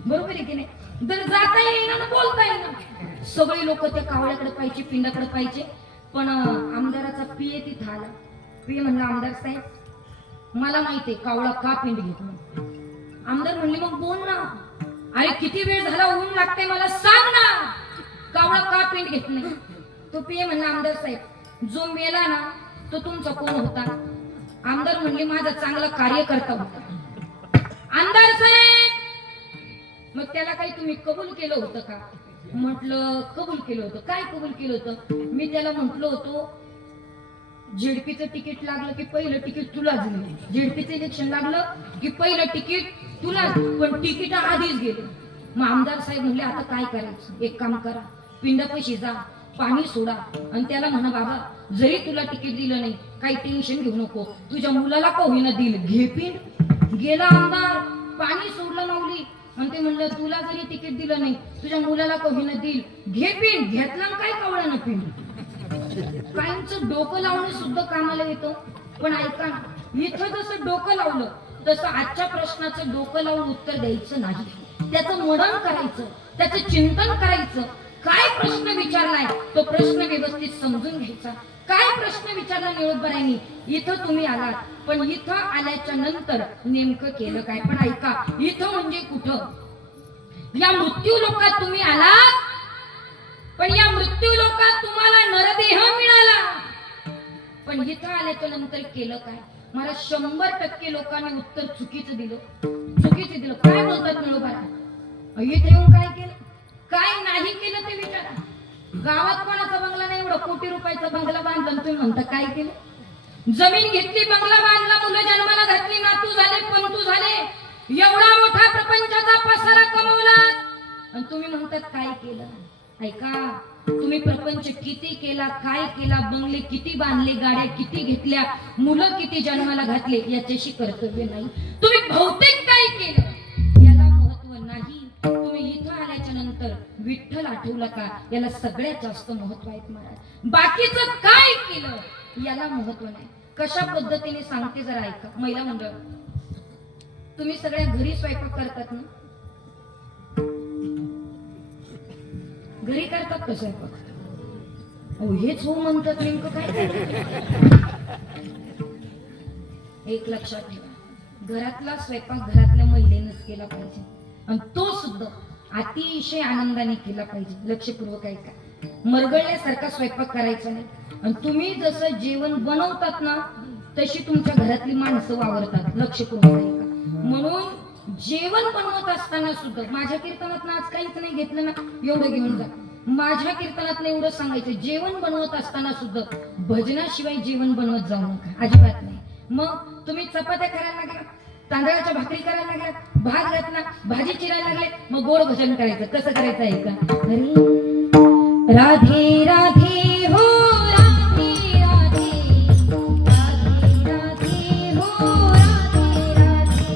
बरोबर आहे की नाही. जर जाता येईना ना बोलता येईना. सगळे लोक त्या कावळ्याकडे पाहिजे, पिंडाकडे पाहिजे. पण आमदाराचा पिये तिथं आला. पिये म्हणला, आमदार साहेब मला माहितीये कावळा का पिंड घेतो. आमदार म्हणले, मग बोल ना. अरे किती वेळ झाला, ऊन लागते मला, सांग ना कावळा का पिंड घेत नाही. तो पिये म्हणला, आमदार साहेब जो मेला ना तो तुमचा कोण होता. आमदार म्हणले, माझा चांगला कार्यकर्ता होता. आमदार साहेब मग त्याला काही तुम्ही कबूल केलं होतं का. म्हटलं कबूल केलं होतं. काय कबूल केलं होतं. मी त्याला म्हटलं होतं झेडपीचं तिकीट लागलं की पहिलं तिकीट तुलाच गेलं. झेडपीचं इलेक्शन लागलं की पहिलं तिकीट तुलाच, पण तिकीट आधीच गेले. मग आमदार साहेब म्हणले, आता काय करायचं, एक काम करा, पिंडापाशी जा, पाणी सोडा आणि त्याला म्हणा, बाबा जरी तुला तिकीट दिलं नाही काही टेन्शन घेऊ नको, तुझ्या मुलाला का होईना दिल, घे पिंड. गेला आमदार, पाणी सोडलं माऊली आणि ते म्हणलं, तुला जरी तिकीट दिलं नाही तुझ्या मुलाला का होईना दिल, घे पिंड. घेतला काय कावळ्यानं पिंड. काहींचं डोकं लावणं सुद्धा कामाला येतं. पण ऐका ना, इथं जसं डोकं लावलं तसं आजच्या प्रश्नाचं डोकं लावून उत्तर द्यायचं नाही. त्याचं मनन करायचं, त्याचं चिंतन करायचं. काय प्रश्न विचारलाय तो प्रश्न व्यवस्थित समजून घ्यायचा. काय प्रश्न विचारला निळोबारायांनी, इथं तुम्ही आलात पण इथं आल्याच्या नंतर नेमकं केलं काय. पण ऐका, इथं म्हणजे कुठं, या मृत्यू लोकात तुम्ही आलात पण या मृत्यू लोकात तुम्हाला नरदेह मिळाला. पण इथं आल्याच्या नंतर केलं काय. मला 100% लोकांनी उत्तर चुकीचं दिलं. चुकीचं दिलं. काय बोलतात निळोबारा, इथे येऊन काय केलं, काय नाही केलं ते विचारा. गावात कोणाचा बंगला नाही, एवढा कोटी रुपयाचा बंगला बांधला, तुम्ही म्हणता काय केलं. जमीन घेतली, बंगला बांधला, मुलं जन्माला घातली, नातू झाले, पंतू झाले, एवढा मोठा प्रपंचाचा पसारा कमवला आणि तुम्ही म्हणतात काय केलं. ऐका, तुम्ही प्रपंच किती केला, काय केला, बंगले किती बांधले, गाड्या किती घेतल्या, मुलं किती जन्माला घातले, याच्याशी कर्तव्य नाही. तुम्ही बहुतेक काय केलं याला महत्व नाही. तुम्ही इथं आल्याच्या नंतर विठ्ठल आठवला का याला सगळ्यात जास्त महत्व आहे महाराज. बाकीचं काय केलं याला महत्व नाही. कशा पद्धतीने सांगते जरा ऐका. महिला मंडळ, तुम्ही सगळ्या घरी स्वयंपाक करतात ना, घरी करतात का स्वयंपाक. हेच हो म्हणतात, नेमकं काय. एक लक्षात ठेवा, घरातला स्वयंपाक घरातल्या महिलेनंच केला पाहिजे आणि तो सुद्धा अतिशय आनंदाने केला पाहिजे. लक्षपूर्वक ऐका, मरगळल्यासारखा स्वयंपाक करायचा नाही. आणि तुम्ही जसं जेवण बनवतात ना तशी तुमच्या घरातली माणसं वावरतात. लक्षपूर्वक ऐका. म्हणून जेवण बनवत असताना सुद्धा, माझ्या कीर्तनात आज काहीच नाही घेतलं ना, एवढं घेऊन जा. माझ्या कीर्तनात एवढं सांगायचं, जेवण बनवत असताना सुद्धा भजनाशिवाय जेवण बनवत जाऊ नका, अजिबात नाही. मग तुम्ही चपात्या करायला लागला, तांदळाच्या भाकरी करायला लागल्यात, भात घातला, भाजी चिरायला लागले, मग गोड भजन करायचं. कसं करायचं आहे का. अरे राधे राधे हो, राधे राधे, राधे राधे हो, राधे राधे,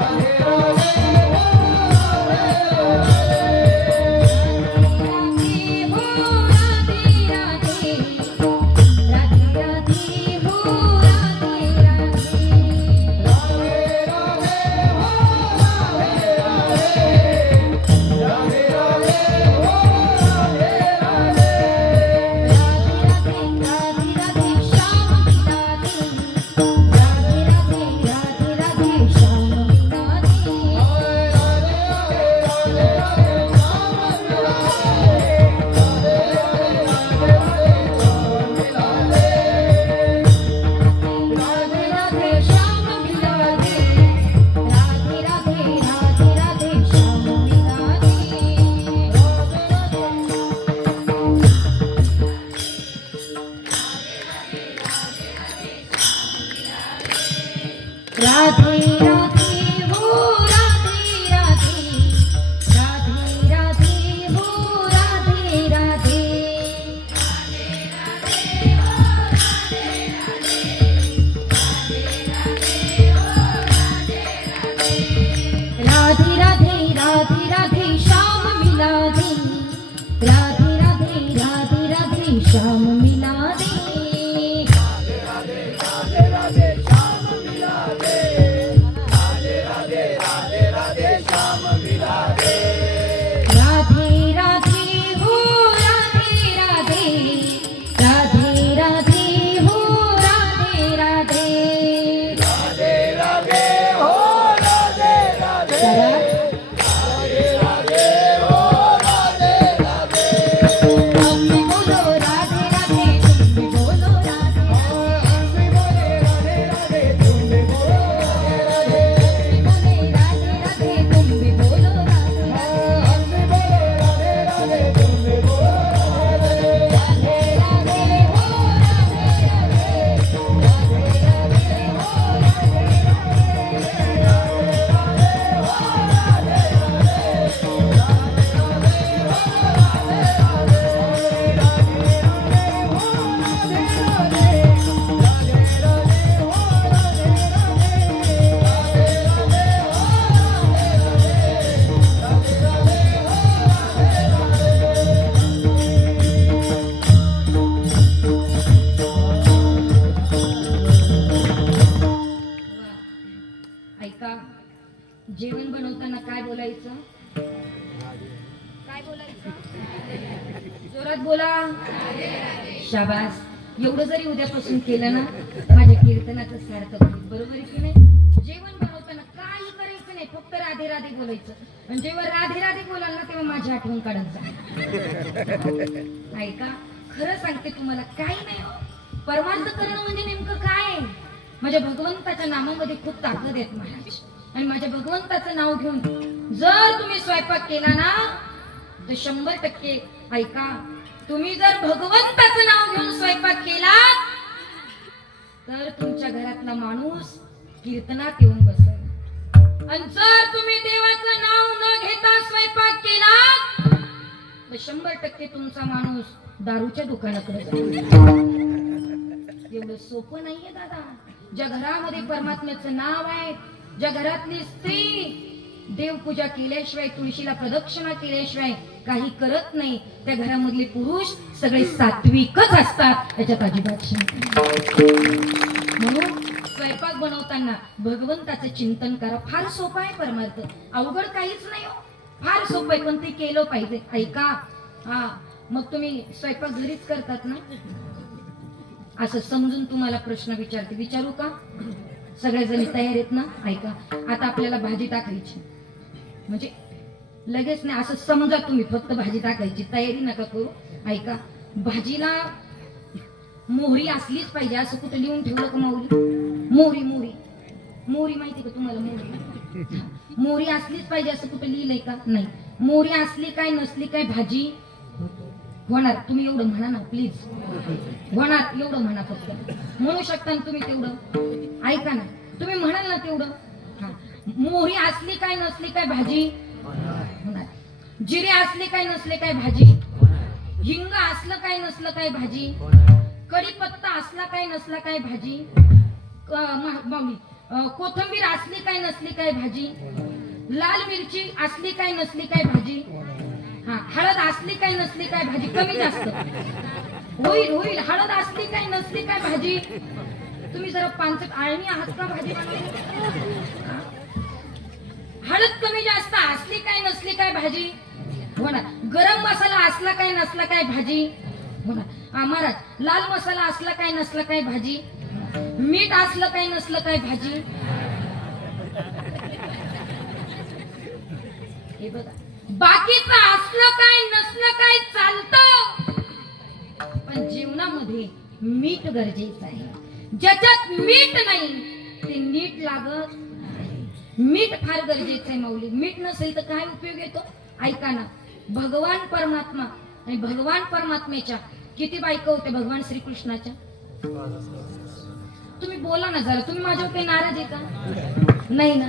राधे राधे हो, राधे राधे, राधे राधे हो, राधे राधे, जोरात बोला. शाबास. एवढं जरी उद्यापासून केलं ना माझ्या कीर्तनाचं सार्थक होईल. बरोबर आहे की नाही? जेवण बनवताना काही करायचं नाही, फक्त राधे राधे बोलायचं. आणि जेव्हा राधे राधे बोलाल ना तेव्हा माझी आठवण काढत जा. ऐका, खरं सांगते तुम्हाला, काही नाही हो. परमार्थ करणं म्हणजे नेमकं काय आहे? माझ्या भगवंताच्या नामामध्ये खूप ताकद आहे महाराज. आणि माझ्या भगवंताचं नाव घेऊन जर तुम्ही स्वयंपाक केला ना तर 100% ऐका, तुम्ही जर भगवंताचं नाव घेऊन स्वयंपाक केला तर तुमच्या घरातला माणूस कीर्तनात येऊन बसेल. आणि जर तुम्ही देवाचं नाव न घेता स्वयंपाक केला तर 100% तुमचा माणूस दारूच्या दुकानाकडे जाईल. एवढं सोपं नाहीये दादा. ज्या घरामध्ये परमात्म्याचं नाव आहे, ज्या घरातली स्त्री देवपूजा केल्याशिवाय, तुळशीला प्रदक्षिणा केल्याशिवाय काही करत नाही, त्या घरामधले पुरुष सगळे सात्विकच असतात. त्याच्यात अजिबात शंका नाही. म्हणून स्वयंपाक बनवताना भगवंताचं चिंतन करा. फार सोपं आहे परमार्थ, अवघड काहीच नाही हो. फार सोपं आहे, पण ते केलं पाहिजे. ऐका, हा, मग तुम्ही स्वयंपाक घरीच करतात ना, असं समजून तुम्हाला प्रश्न विचारते. विचारू का? सगळेजण तयार आहेत ना? ऐका, आता आपल्याला भाजी टाकायची, म्हणजे लगेच नाही, असं समजा तुम्ही फक्त भाजी टाकायची, तयारी नका करू. ऐका, भाजीला मोहरी असलीच पाहिजे असं कुठं लिहून ठेवलं का माऊली? मोहरी मोहरी मोहरी माहिती का तुम्हाला? मोहरी मोहरी असलीच पाहिजे असं कुठं लिहिलंय का? नाही. मोहरी असली काय नसली काय भाजी होणार. तुम्ही एवढं म्हणा ना प्लीज. होणार एवढं म्हणा फक्त. म्हणू शकता ना तुम्ही तेवढं? ऐका ना, तुम्ही म्हणाल ना तेवढं. मोहरी असली काय नसली काय भाजी होणार. जिरे असले काय नसले काय भाजी. हिंग असलं काय नसलं काय भाजी. कढीपत्ता असला काय नसला काय भाजी. कोथिंबीर असली काय नसली काय भाजी. लाल मिरची असली काय नसली काय भाजी. हा, हळद असली काय नसली काय भाजी. कमी जास्त होईल होईल. हळद असली काय नसली काय भाजी. तुम्ही जरा पानसट आळणी आहात का भाजी बनवायला? हळद कमी जास्त असली काय नसली काय भाजी होणार. गरम मसाला असला काय नसला काय भाजी होणार. महाराज, लाल मसाला असला काय नसला काय भाजी. मीठ असलं काय नसलं काय भाजी. हे बघा, बाकीचं असलं काय नसलं काय चालतं, पण जीवनामध्ये मीठ गरजेचं आहे. ज्याच्यात मीठ नाही ते नीट लागत नाही. मीठ फार गरजेचं आहे माऊली. मीठ नसेल तर काय उपयोग येतो? ऐका ना, भगवान परमात्मा आणि भगवान परमात्म्याच्या किती बायका होते भगवान श्रीकृष्णाच्या? तुम्ही बोला ना जरा. तुम्ही माझ्यावर काही नाराज आहे का? नाही ना?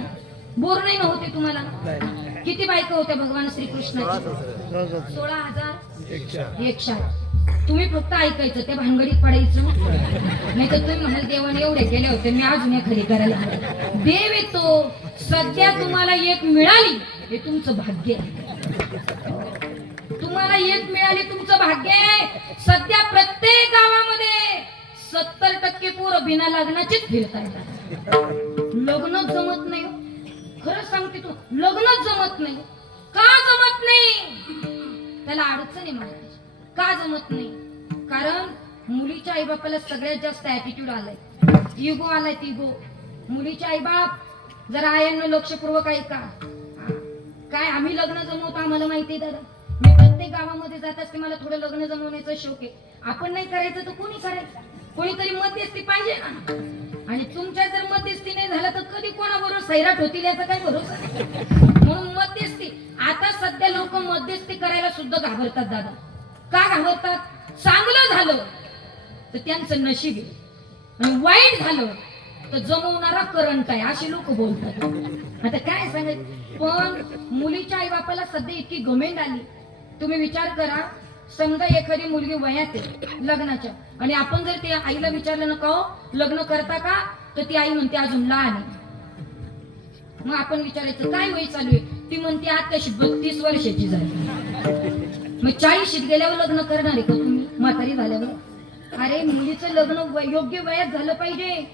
बोर नाही ना होते तुम्हाला? किती बायका होत्या भगवान श्रीकृष्णाच्या? 16,100. तुम्ही फक्त ऐकायचं, त्या भानगडीत पडायचं नाही. तर तुम्ही म्हणाल देवाने एवढे केले होते, मी अजून एखादी करायला. देव येतो. सध्या तुम्हाला एक मिळाली हे तुमचं भाग्य आहे. तुम्हाला एक मिळाली तुमचं भाग्य आहे. सध्या प्रत्येक गावामध्ये 70% पोरं बिना लग्नाचीच फिरतात. लग्नच जमत नाही. खरं सांगते, तू लग्नच जमत नाही. का जमत नाही? त्याला अडचण आहे महाराज. का जमत नाही? कारण मुलीच्या आईबापाला सगळ्यात जास्त ऍटिट्यूड आलाय, इगो आलाय. इगो. मुलीच्या आईबाप जरा आयांना लक्षपूर्वक ऐका. काय आम्ही लग्न जमवतो आम्हाला माहिती आहे दादा. मी प्रत्येक गावामध्ये जात असते, मला थोडं लग्न जमवण्याचा शौक आहे. आपण नाही करायचं तर कोणी करायचं? कोणीतरी मध्यस्थी पाहिजे ना. आणि तुमच्या जर मध्यस्थी नाही झालं तर कधी कोणाबरोबर सैराट होतील याचा काय भरोसा नाही. म्हणून मध्यस्थी. आता सध्या लोक मध्यस्थी करायला सुद्धा घाबरतात दादा. का घाबरतात? चांगलं झालं तर त्यांचं नशीब आहे आणि वाईट झालं तर जमवणारा करंट आहे अशी लोक बोलतात. आता काय सांगायचं? पण मुलीच्या आई बापाला सध्या इतकी गमेंड आली. तुम्ही विचार करा, समजा एखादी मुलगी वयात आहे लग्नाच्या, आणि आपण जर त्या आईला विचारलं ना, का लग्न करता का, तर ती आई म्हणते अजून लहान आहे. मग आपण विचारायचं काय वय चालू आहे? ती म्हणते आताशी 32 वर्षाची झाली. मग 40शीत गेल्यावर लग्न करणार आहे का तुम्ही म्हातारी झाल्यावर? अरे मुलीचं लग्न योग्य वयात झालं पाहिजे.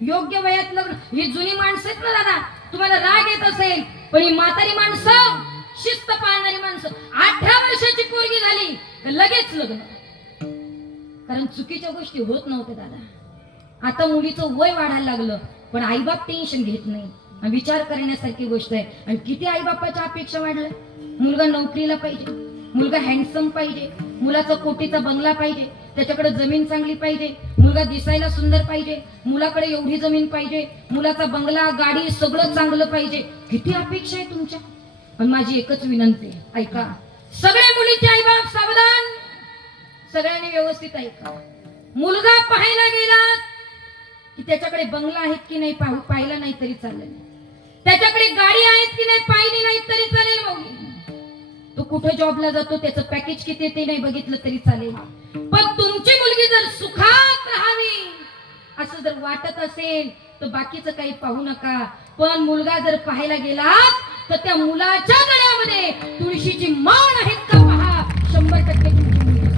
योग्य वयात लग्न. ही जुनी माणसं आहेत ना दादा, तुम्हाला राग येत असेल, पण ही म्हातारी माणसं, शिस्त पाळणारी माणसं, 18 वर्षाची पोरगी झाली लगेच लग्न. कारण चुकीच्या गोष्टी होत नव्हत्या दादा. आता मुलीचं वय वाढायला लागलं पण आईबाप टेन्शन घेत नाही. विचार करण्यासारखी गोष्ट आहे. आणि किती आईबापाच्या अपेक्षा वाढल्या. मुलगा नोकरीला पाहिजे, मुलगा हँडसम पाहिजे, मुलाचा कोटीचा बंगला पाहिजे, त्याच्याकडे जमीन चांगली पाहिजे, मुलगा दिसायला सुंदर पाहिजे, मुलाकडे एवढी जमीन पाहिजे, मुलाचा बंगला गाडी सगळं चांगलं पाहिजे. किती अपेक्षा आहे तुमच्या. पण माझी एकच विनंती आहे, ऐका सगळे मुलीचे आईबाप सावधान. सगळ्यांनी व्यवस्थित ऐका. मुलगा पाहायला गेला की त्याच्याकडे बंगला आहेत की नाही पाहिला नाही तरी चालेल, त्याच्याकडे गाडी आहेत की नाही पाहिली नाही तरी चालेल. मग तो कुठे जॉबला जातो, त्याचं पॅकेज किती ते नाही बघितलं तरी चालेल. पण तुमची मुलगी जर सुखात राहावी असं जर वाटत असेल तर बाकीचं काही पाहू नका. पण मुलगा जर पाहायला गेला तर त्या मुलाच्या गळ्यामध्ये तुळशीची माळ आहेत का पहा. 100% तुमची मुलगी.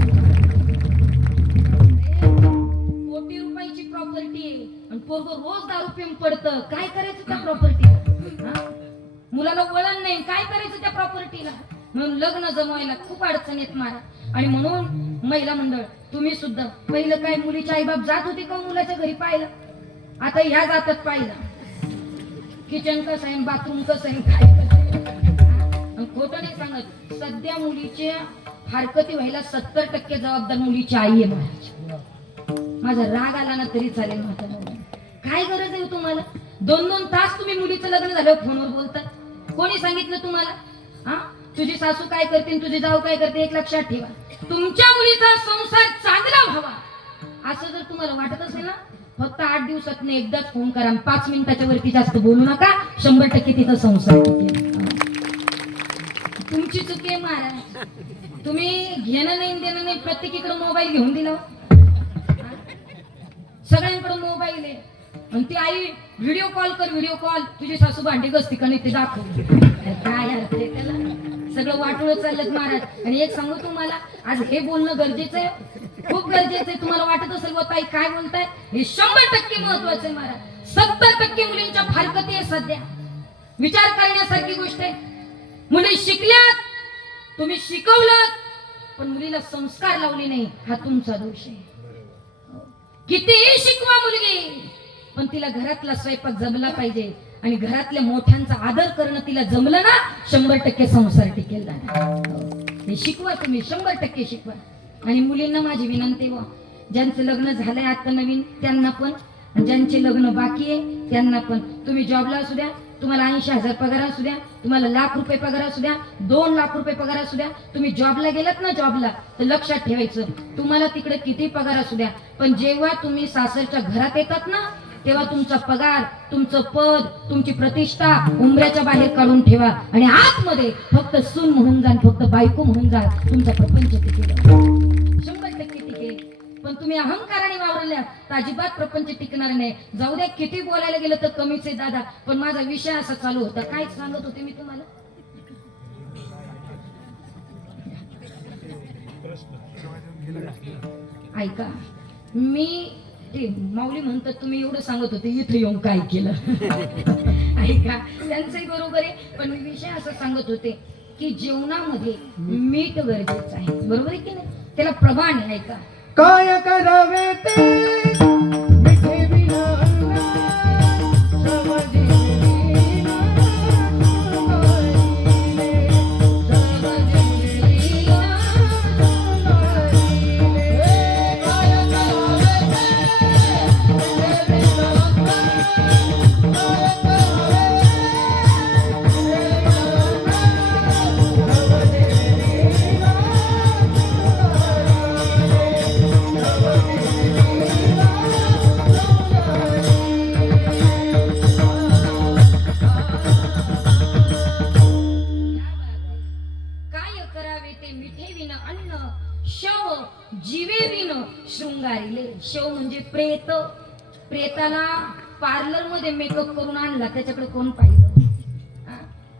कोटी रुपयाची प्रॉपर्टी आहे आणि पोरगं रोज दारू पिऊन पडतं. काय करायचं त्या प्रॉपर्टीला. मुलाला वळण नाही, काय करायचं त्या प्रॉपर्टीला. म्हणून लग्न जमवायला खूप अडचणीत मारा. आणि म्हणून महिला मंडळ तुम्ही सुद्धा पहिलं काय मुलीचे आईबाप जात होते का मुलाच्या घरी पाहिलं. आता ह्या जातात पाहिलं किचन कसं आहे, बाथरूम कसं आहे, काय कसं. खोटं नाही सांगत. सध्या मुलीचे हरकती व्हायला 70% जबाबदार मुलीची आई आहे. माझा राग आला ना तरी चालेल. काय गरज आहे तुम्हाला. 2-2 तास तुम्ही मुलीचं लग्न झालं फोनवर बोलतात. कोणी सांगितलं तुम्हाला. हा तुझी सासू काय करते, तुझी जाऊ काय करते, एक लक्षात ठेवा. तुमच्या मुलीचा संसार चांगला व्हावा असं जर तुम्हाला वाटत असेल ना, फक्त 8 दिवसात एकदाच फोन करा. 5 मिनिटाच्या वरती जास्त बोलू नका. 100% तिचा संसार टिकेल. तुमची चुकी आहे महाराज. तुम्ही घेणं नाही देणं नाही, प्रत्येकीकडे मोबाईल घेऊन दिला. सगळ्यांकडे मोबाईल आहे. आणि ती आई व्हिडिओ कॉल कर, व्हिडिओ कॉल. तुझी सासू भांडी घसती का नाही ते दाखव. काय अर्थ आहे त्याला. सगळं वाटोळं चाललं महाराज. आणि एक सांगू तुम्हाला, आज हे बोलणं गरजेचं आहे, खूप गरजेचं आहे. तुम्हाला वाटत असेल व ताई काय बोलताय, हे 100% महत्वाचं आहे महाराज. 70% मुलींच्या फारकती आहे सध्या. विचार करण्यासारखी गोष्ट आहे. मुली शिकल्यात, तुम्ही शिकवलं पण मुलीला संस्कार लावले नाही, हा तुमचा दोष आहे. कितीही शिकवा मुलगी पण तिला घरातला स्वयंपाक जमला पाहिजे. आणि घरातल्या मोठ्यांचा आदर करणं तिला जमलं ना, 100% संसार टिकेल. हे शिकवा तुम्ही, 100% शिकवा. आणि मुलींना माझी विनंती व ज्यांचं लग्न झालंय आता नवीन त्यांना पण, ज्यांचे लग्न बाकी आहे त्यांना पण, तुम्ही जॉबला असू द्या, तुम्हाला 80,000 पगार असू द्या, तुम्हाला ₹1,00,000 पगार असू द्या, ₹2,00,000 पगार असू द्या, तुम्ही जॉबला गेलात ना जॉबला तर लक्षात ठेवायचं तुम्हाला तिकडे किती पगार असू द्या, पण जेव्हा तुम्ही सासरच्या घरात येतात ना तेव्हा तुमचा पगार, तुमचं पद, तुमची प्रतिष्ठा उंबऱ्याच्या बाहेर काढून ठेवा. आणि आतमध्ये फक्त सून म्हणून जा, फक्त बायको म्हणून जा. तुमचा प्रपंच टिकेल, 100% टिकेल. पण तुम्ही अहंकाराने वावरल्या तर अजिबात प्रपंच टिकणार नाही. जाऊ द्या किती बोलायला गेलं तर कमीच आहे दादा. पण माझा विषय असा चालू होता, काय सांगत होते मी तुम्हाला. ऐका, मी ते माऊली म्हणतात तुम्ही एवढं सांगत होते इथे येऊन काय केलं. ऐका त्यांचंही बरोबर आहे. पण मी विषय असं सांगत होते की जेवणामध्ये मीठ गरजेचं आहे, बरोबर आहे की नाही. त्याला प्रमाण आहे. ऐका, काय करावे ते मिठे विना शव म्हणजे प्रेत. प्रेताला पार्लर मध्ये मेकअप करून आणला, त्याच्याकडे कोण पाहिलं.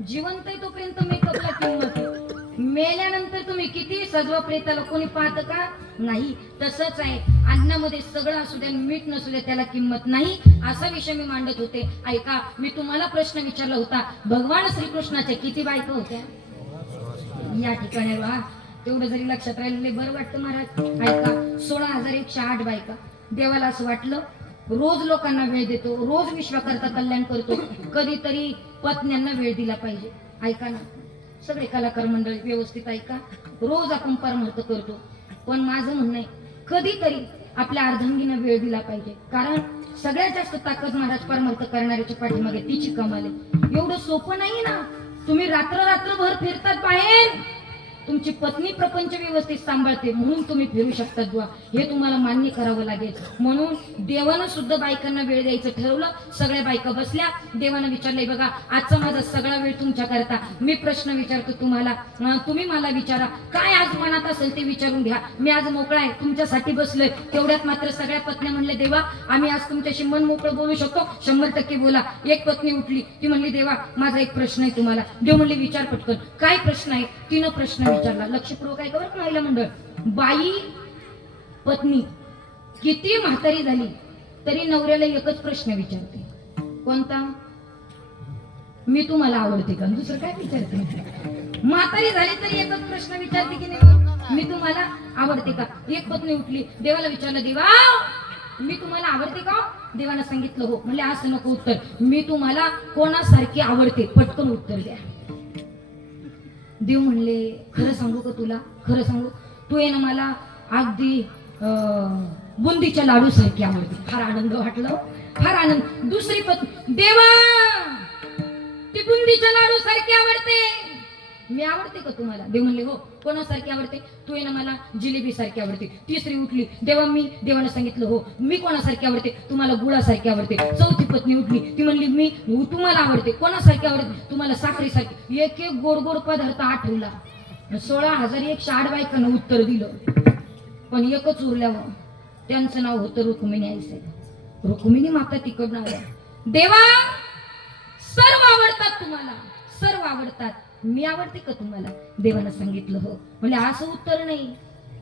जिवंत आहे तोपर्यंत मेकअपला किंमत आहे, मेल्यानंतर तुम्ही किती सजवा प्रेताला कोणी पाहतं का नाही. तसंच आहे, अन्नामध्ये सगळं असू द्या मीठ नसू द्या त्याला किंमत नाही. असा विषय मी मांडत होते. ऐका, मी तुम्हाला प्रश्न विचारला होता, भगवान श्रीकृष्णाच्या किती बायका होत्या या ठिकाणी. तेवढं जरी लक्षात राहिलेले बरं वाटतं महाराज. ऐका, 16,108 बायका. देवाला असं वाटलं रोज लोकांना वेळ देतो, रोज विश्वाकर्ता कल्याण करतो, कधीतरी पत्न्यांना वेळ दिला पाहिजे. ऐका ना सगळे कलाकार मंडळी व्यवस्थित ऐका, रोज आपण परमार्थ करतो, पण माझं म्हणणं आहे कधीतरी आपल्या अर्धांगीनं वेळ दिला पाहिजे. कारण सगळ्यात जास्त ताकद महाराज परमार्थ करणाऱ्याच्या पाठीमागे तिची कमाल आहे. एवढं सोपं नाही ना. तुम्ही रात्रभर फिरतात बाहेर, तुमची पत्नी प्रपंच व्यवस्थित सांभाळते म्हणून तुम्ही फिरू शकतात बुवा, हे तुम्हाला मान्य करावं लागेल. म्हणून देवानं सुद्धा बायकांना वेळ द्यायचं ठरवलं. सगळ्या बायका बसल्या, देवानं विचारलंय बघा आजचा माझा सगळा वेळ तुमच्या करता. मी प्रश्न विचारतो तुम्हाला, तुम्ही मला विचारा, काय आज मनात असेल ते विचारून घ्या. मी आज मोकळा आहे, तुमच्यासाठी बसलोय. तेवढ्यात मात्र सगळ्या पत्न्या म्हणले देवा आम्ही आज तुमच्याशी मन मोकळं बोलू शकतो, 100% बोला. एक पत्नी उठली, ती म्हणली देवा माझा एक प्रश्न आहे तुम्हाला. देव म्हणले विचार पटकन. काय प्रश्न आहे? तिनं प्रश्न विचारला. लक्षपूर्वक आहे का महिला मंडळ. बाई पत्नी किती म्हातारी झाली तरी नवऱ्याला एकच प्रश्न विचारते. कोणता? मी तुम्हाला आवडते का? दुसरं काय विचारते? म्हातारी झाली तरी एकच प्रश्न विचारते की नाही, मी तुम्हाला आवडते का. एक पत्नी उठली, देवाला विचारलं देवा मी तुम्हाला आवडते का. देवानं सांगितलं हो. म्हणजे असं नको उत्तर, मी तुम्हाला कोणासारखी आवडते, पटकन उत्तर द्या. देव म्हणले खरं सांगू का तुला, खरं सांगू, तू आहे ना मला अगदी बुंदीच्या लाडू सारखी आवडते. फार आनंद वाटलं, फार आनंद. दुसरी पत्नी देवा ती बुंदीच्या लाडू सारखी आवडते, मी आवडते का तुम्हाला. देव म्हणले हो. कोणासारखी आवडते. तू आहे ना मला जिलेबी सारखी आवडते. तिसरी उठली, देवा मी, देवानं सांगितलं हो मी कोणासारखी आवडते, तुम्हाला गुळासारखी आवडते. चौथी पत्नी उठली, ती म्हणली मी तुम्हाला आवडते. कोणासारखी आवडते, तुम्हाला साखरेसारखी. एक एक गोड गोड पदार्थ आठवला. 16,108 बायकांना उत्तर दिलं, पण एकच उरल्यावर त्यांचं नाव होतं रुक्मिणी आईसे. रुक्मिणी माता तिकडनं आल्या. देवा सर्व आवडतात तुम्हाला, सर्व आवडतात, मी आवडते का तुम्हाला. देवानं सांगितलं हो. म्हणजे असं उत्तर नाही,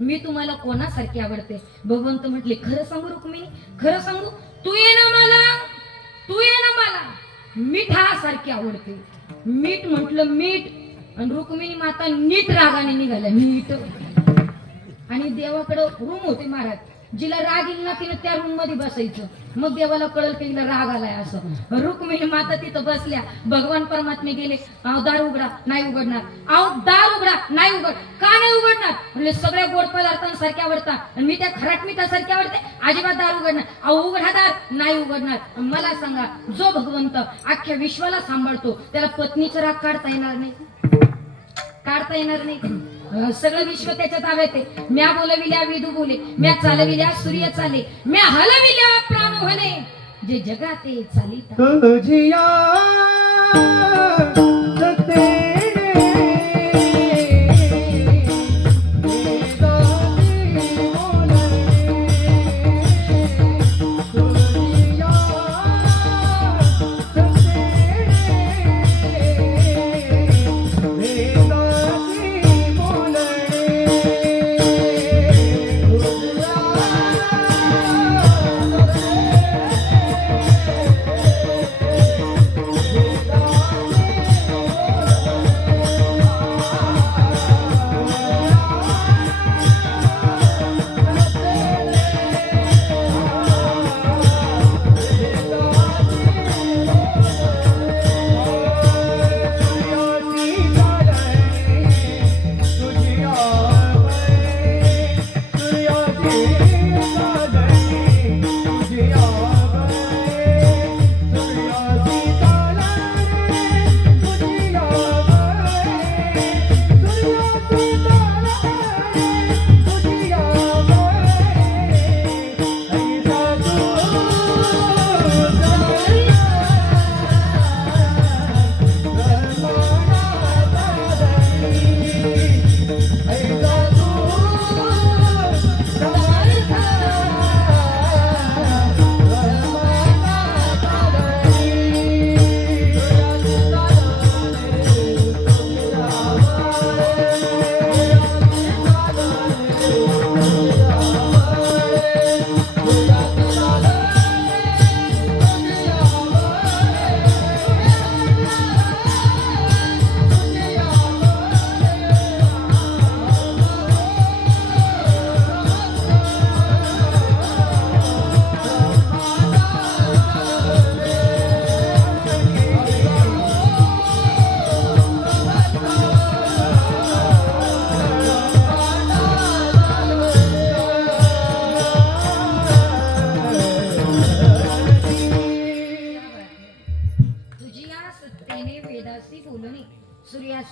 मी तुम्हाला कोणासारखी आवडते. भगवंत म्हटले खरं सांगू रुक्मिणी, खरं सांगू, तू ये ना मला, तू ये ना मला मिठासारखी आवडते. मीठ म्हटलं मीठ, आणि रुक्मिणी माता नीट रागाने निघाल्या. नीट. आणि देवाकडं रूम होते महाराज, जिला राग येईल ना तिने त्या रूम मध्ये बसायचं. मग देवाला कळलं की हिला राग आलाय असं. रुक्मिणी माता तिथं बसल्या. भगवान परमात्मे गेले, दार उघडा, नाही उघडणार. दार उघडा, नाही उघड. का नाही उघडणार. म्हणजे सगळ्या गोड पदार्थांसारखे आवडतात आणि मी त्या खराट मिठासारखे आवडते, अजिबात दार उघडणार. उघडा दार, नाही उघडणार. मला सांगा, जो भगवंत अख्ख्या विश्वाला सांभाळतो त्याला पत्नीचा राग काढता येणार नाही, काढता येणार नाही. सगळं विश्व त्याच्या ताब्यात आहे. म्या बोलविल्या विदू बोले, म्या चालविल्या सूर्य चाले, म्या हलविल्या प्राण होणे, जे जगाते चालिता. तुझिया सत्ते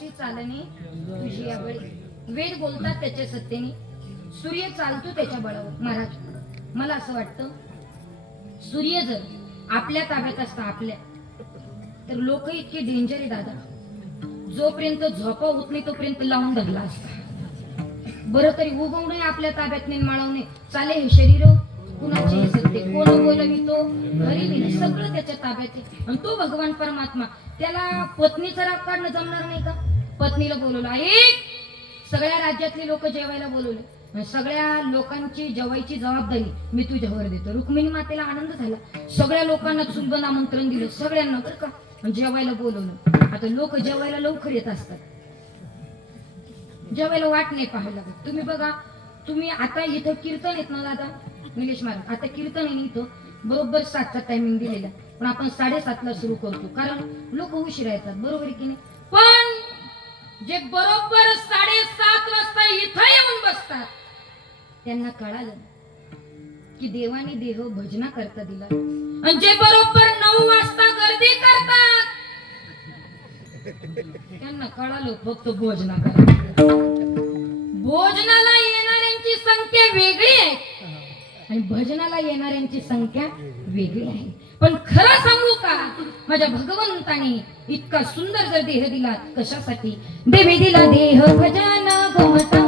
अशी चालणे तुझी यावेळी. वेद बोलतात त्याच्या सत्तेने, सूर्य चालतो त्याच्या बळावर. महाराज मला असं वाटतं, सूर्य जर आपल्या ताब्यात असता आपल्या, तर लोक इतके डेंजर आहे दादा, जोपर्यंत झोपा होत नाही तोपर्यंत लावून धरला असता. बरं तरी उगवणे आपल्या ताब्यात नाही, माळवणे चाले हे शरीर कुणाचे हे सत्य, कोण बोलवितो घरी नाही, सगळं त्याच्या ताब्यात आहे. आणि तो भगवान परमात्मा, त्याला पत्नीचा राग काढणं जमणार नाही का? पत्नीला बोलवलं, ऐक, सगळ्या राज्यातली लोक जेवायला बोलवले, सगळ्या लोकांची जेवायची जबाबदारी मी तुझ्यावर देतो. रुक्मिणी मातेला आनंद झाला, सगळ्या लोकांना चुलबन आमंत्रण दिलं, सगळ्यांना बरं का, आणि जेवायला बोलवलं. आता लोक जेवायला लवकर येत असतात, जेवायला वाट नाही पाहायला लागत. तुम्ही बघा, तुम्ही आता इथं कीर्तन आहेत ना दादा निलेश महाराज, आता कीर्तन आहे इथं बरोबर 7चा टायमिंग दिलेला, पण आपण 7:30ला सुरू करतो, कारण लोक उशिरा येतात, बरोबर आहे की नाही? पण जे बरोबर 7:30 वाजता इथं येऊन बसतात, त्यांना कळालं की देवाने देह भजना करता दिला. आणि जे बरोबर 9 वाजता गर्दी करतात, त्यांना कळालं फक्त भोजना करा. भोजनाला येणाऱ्यांची संख्या वेगळी आहे आणि भजनाला येणाऱ्यांची संख्या वेगळी आहे. पण खरं सांगू का, माझ्या भगवंताने इतका सुंदर जर देह दिला, कशासाठी? देवी दिला देह भजन गोमटा,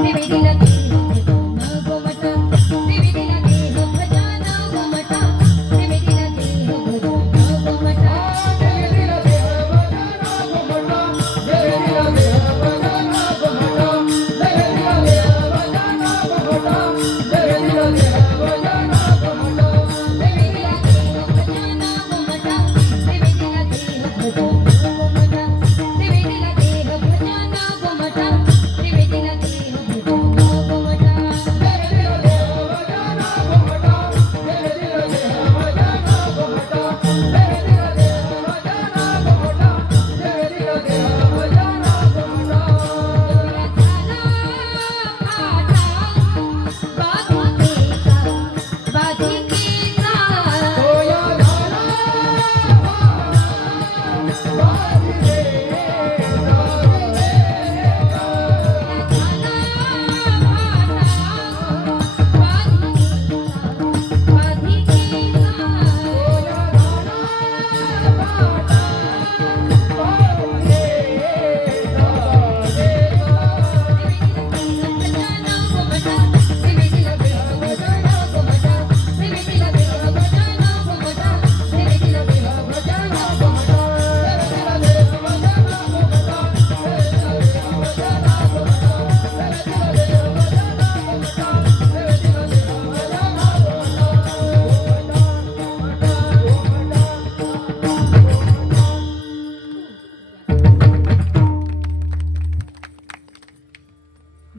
देवी दिला देह भजन गोमटा, देवी दिला देह भजन गोमटा, देवी दिला देह भजन गोमटा.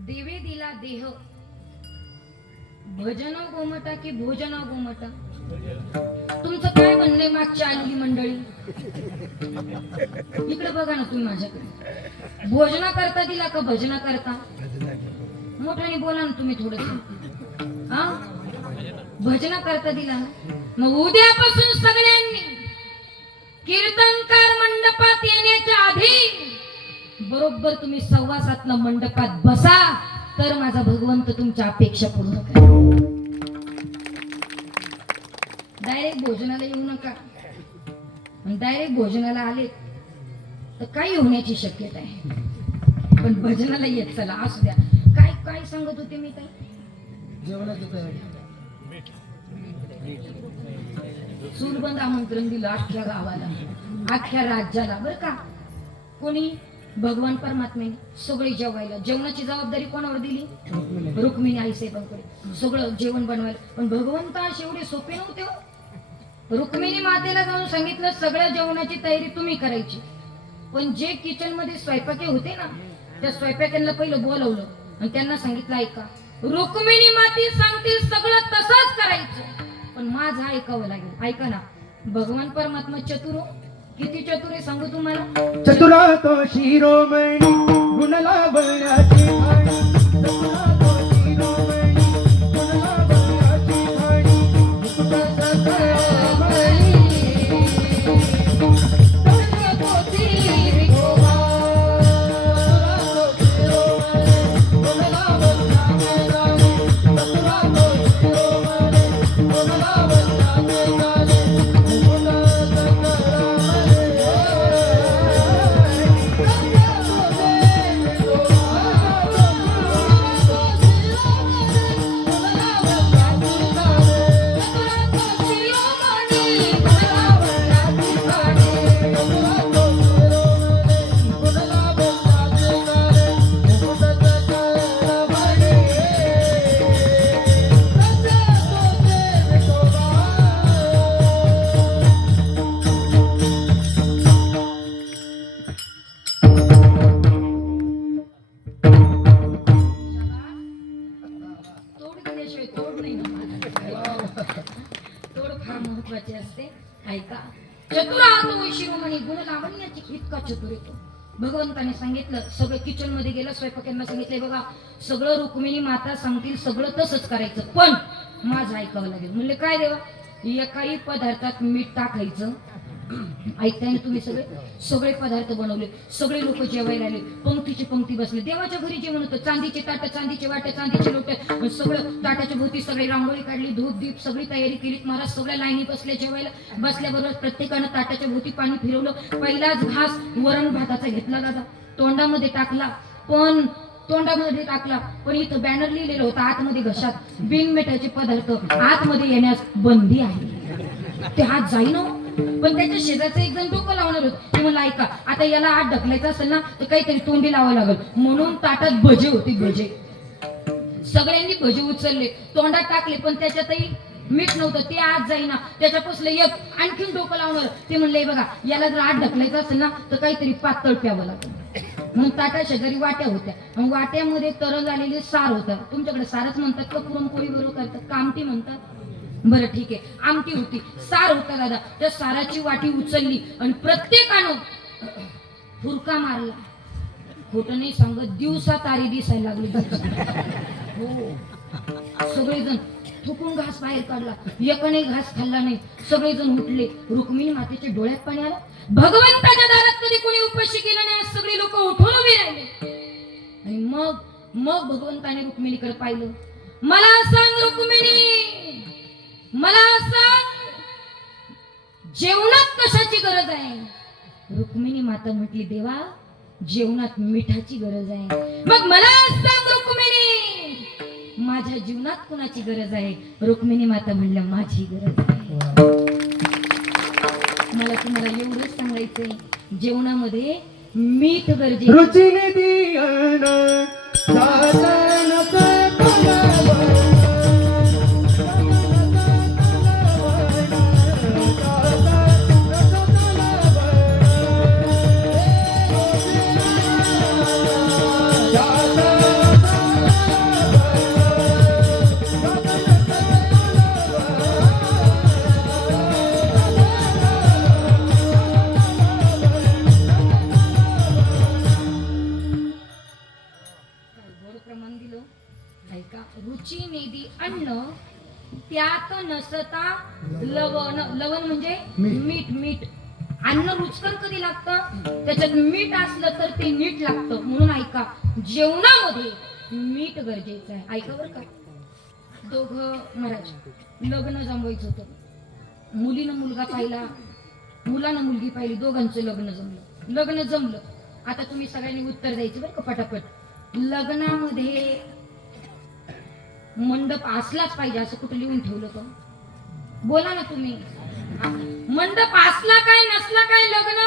देवे दिला देह भजन गोमटा की भोजन गोमटा? तुमचं काय म्हणणं मागच्या आलेली मंडळी? इकडे बघा ना तुम्ही माझ्याकडे, भोजना करता दिला का भजना करता? मोठ्याने बोला ना तुम्ही थोडस. हा, भजना करता दिला ना? मग उद्यापासून सगळ्यांनी कीर्तनकार मंडपात येण्याच्या आधी बरोबर तुम्ही 7:15 मंडपात बसा, तर माझा भगवंत तुमच्या अपेक्षा पूर्ण करेल. डायरेक्ट भोजनाला येऊ नका, डायरेक्ट भोजनाला आले तर काही होण्याची शक्यता आहे, पण भजनाला येत चला. असू द्या. काय काय सांगत होते मी? काय सूरबंद आमंत्रण दिलं अख्ख्या गावाला, अख्ख्या राज्याला, बरं का? कोणी? भगवान परमात्म्याने. सगळे जेवायला, जेवणाची जबाबदारी कोणावर दिली? रुक्मिणी आईसाहेबांकडे, सगळं जेवण बनवायला. पण भगवंत असे एवढे सोपे नव्हते हो. रुक्मिणी मातेला जाऊन सांगितलं सगळ्या जेवणाची तयारी तुम्ही करायची, पण जे किचन मध्ये स्वयंपाकी होते ना, त्या स्वयंपाक्यांना पहिलं बोलवलं आणि त्यांना सांगितलं, ऐका, रुक्मिणी माती सांगतील सगळं तसंच करायचं, पण माझं ऐकावं लागेल. ऐका ना, भगवान परमात्मा चतुर, किती चतुर आहे सांगू तुम्हाला. चतुरा तो शिरोमणी गुण लाभण्याची वाणी, चतुरा तो शिरोमणी गुण लाभण्याची वाणी, मुकुट सकळमणी, तोच तो श्री विठोबा. केल्याशिवाय तोड नाही ना महाराज. तोड फार महत्वाची असते. ऐका, चतुर आहात शिरोमणी, गुण लावण्याची इतका चतुर येतो. भगवंताने सांगितलं, सगळं किचन मध्ये गेलं, स्वयंपाकांना सांगितलंय बघा, सगळं रुक्मिणी माता सांगतील सगळं तसंच करायचं, पण माझं ऐकावं लागेल. म्हणले काय देवा? एकाही पदार्थात मीठ टाकायचं. ऐकताय ना तुम्ही? सगळे पदार्थ बनवले, सगळे लोक जेवायला आले, पंक्तीची पंक्ती बसले. देवाच्या घरी जेवण होतं, चांदीचे ताट, चांदीचे वाटे, चांदीचे लोटे, सगळं ताटाच्या भोवती सगळी रांगोळी काढली, धूप दीप सगळी तयारी केली. महाराज सगळ्या लाईनी बसल्या जेवायला. बसल्याबरोबर प्रत्येकानं ताटाच्या भोवती पाणी फिरवलं. पहिलाच घास वरण भाताचा घेतला दादा, तोंडामध्ये टाकला, पण इथं बॅनर लिहिलेलं होतं आतमध्ये घशात बिनमिठाचे पदार्थ आतमध्ये येण्यास बंदी आहे. ते हात जाईन, पण त्याच्या शेजारचं एक जण डोकं लावणार होत. ते म्हणलं ऐका, आता याला आत ढकलायचं असेल ना तर काहीतरी तोंडी लावावं लागेल. म्हणून ताटात भजे होते, भजे. सगळ्यांनी भजे उचलले, तोंडात टाकले, पण त्याच्यातही मीठ नव्हतं. ते आत जाईना. त्याच्यापासून एक आणखीन डोकं लावणार. ते म्हणले बघा, याला जर आत ढकलायचं असेल ना तर काहीतरी पातळ प्यावं लागेल. मग ताटा शेजारी वाट्या होत्या, मग वाट्यामध्ये तर झालेले सार होतं. तुमच्याकडे सारच म्हणतात का? पुरणपोळी बरोबर करतात का आमटी म्हणतात? बरं ठीक आहे, आमटी होती, सार होता दादा. त्या साराची वाटी उचलली आणि प्रत्येकानं फुरका मारला. खोटं नाही सांगत, दिवसा तारी दिसायला लागली. हो, सगळेजण थुकून घास बाहेर काढला, एकाने घास खाल्ला नाही. सगळेजण उठले. रुक्मिणी मातेच्या डोळ्यात पाणी आलं. भगवंताच्या दारात कधी कोणी उपाशी केलं नाही, सगळे लोक उठून उभे राहिले. आणि मग भगवंताने रुक्मिणीकडे पाहिलं. मला सांग रुक्मिणी, मला सांग, जेवणात कशाची गरज आहे? रुक्मिणी माता म्हटली, देवा जेवणात मिठाची गरज आहे. मग मला सांग रुक्मिणी, माझ्या जीवनात कुणाची गरज आहे? रुक्मिणी माता म्हणल्या, माझी गरज आहे. मला तुम्हाला एवढंच सांगायचंय, जेवणामध्ये मीठ गरजेचं. रुचीने दियण साधन सकलवण. रुची नेदी अन्न त्यात नसता लवण. लवण म्हणजे मीठ. मीठ अन्न रुचकर कधी लागतं? त्याच्यात मीठ असलं तर ते नीट लागतं. म्हणून ऐका, जेवणामध्ये मीठ गरजेचं आहे. ऐका बरं का, दोघं महाराज लग्न जमवायचं होतं. मुलीनं मुलगा पाहिला, मुलानं मुलगी पाहिली, दोघांचं लग्न जमलं. आता तुम्ही सगळ्यांनी उत्तर द्यायचं बरं का पटापट. लग्नामध्ये मंडप असलाच पाहिजे असं कुठं लिहून ठेवलं का? बोला ना तुम्ही. मंडप असला काय नसला काय लग्न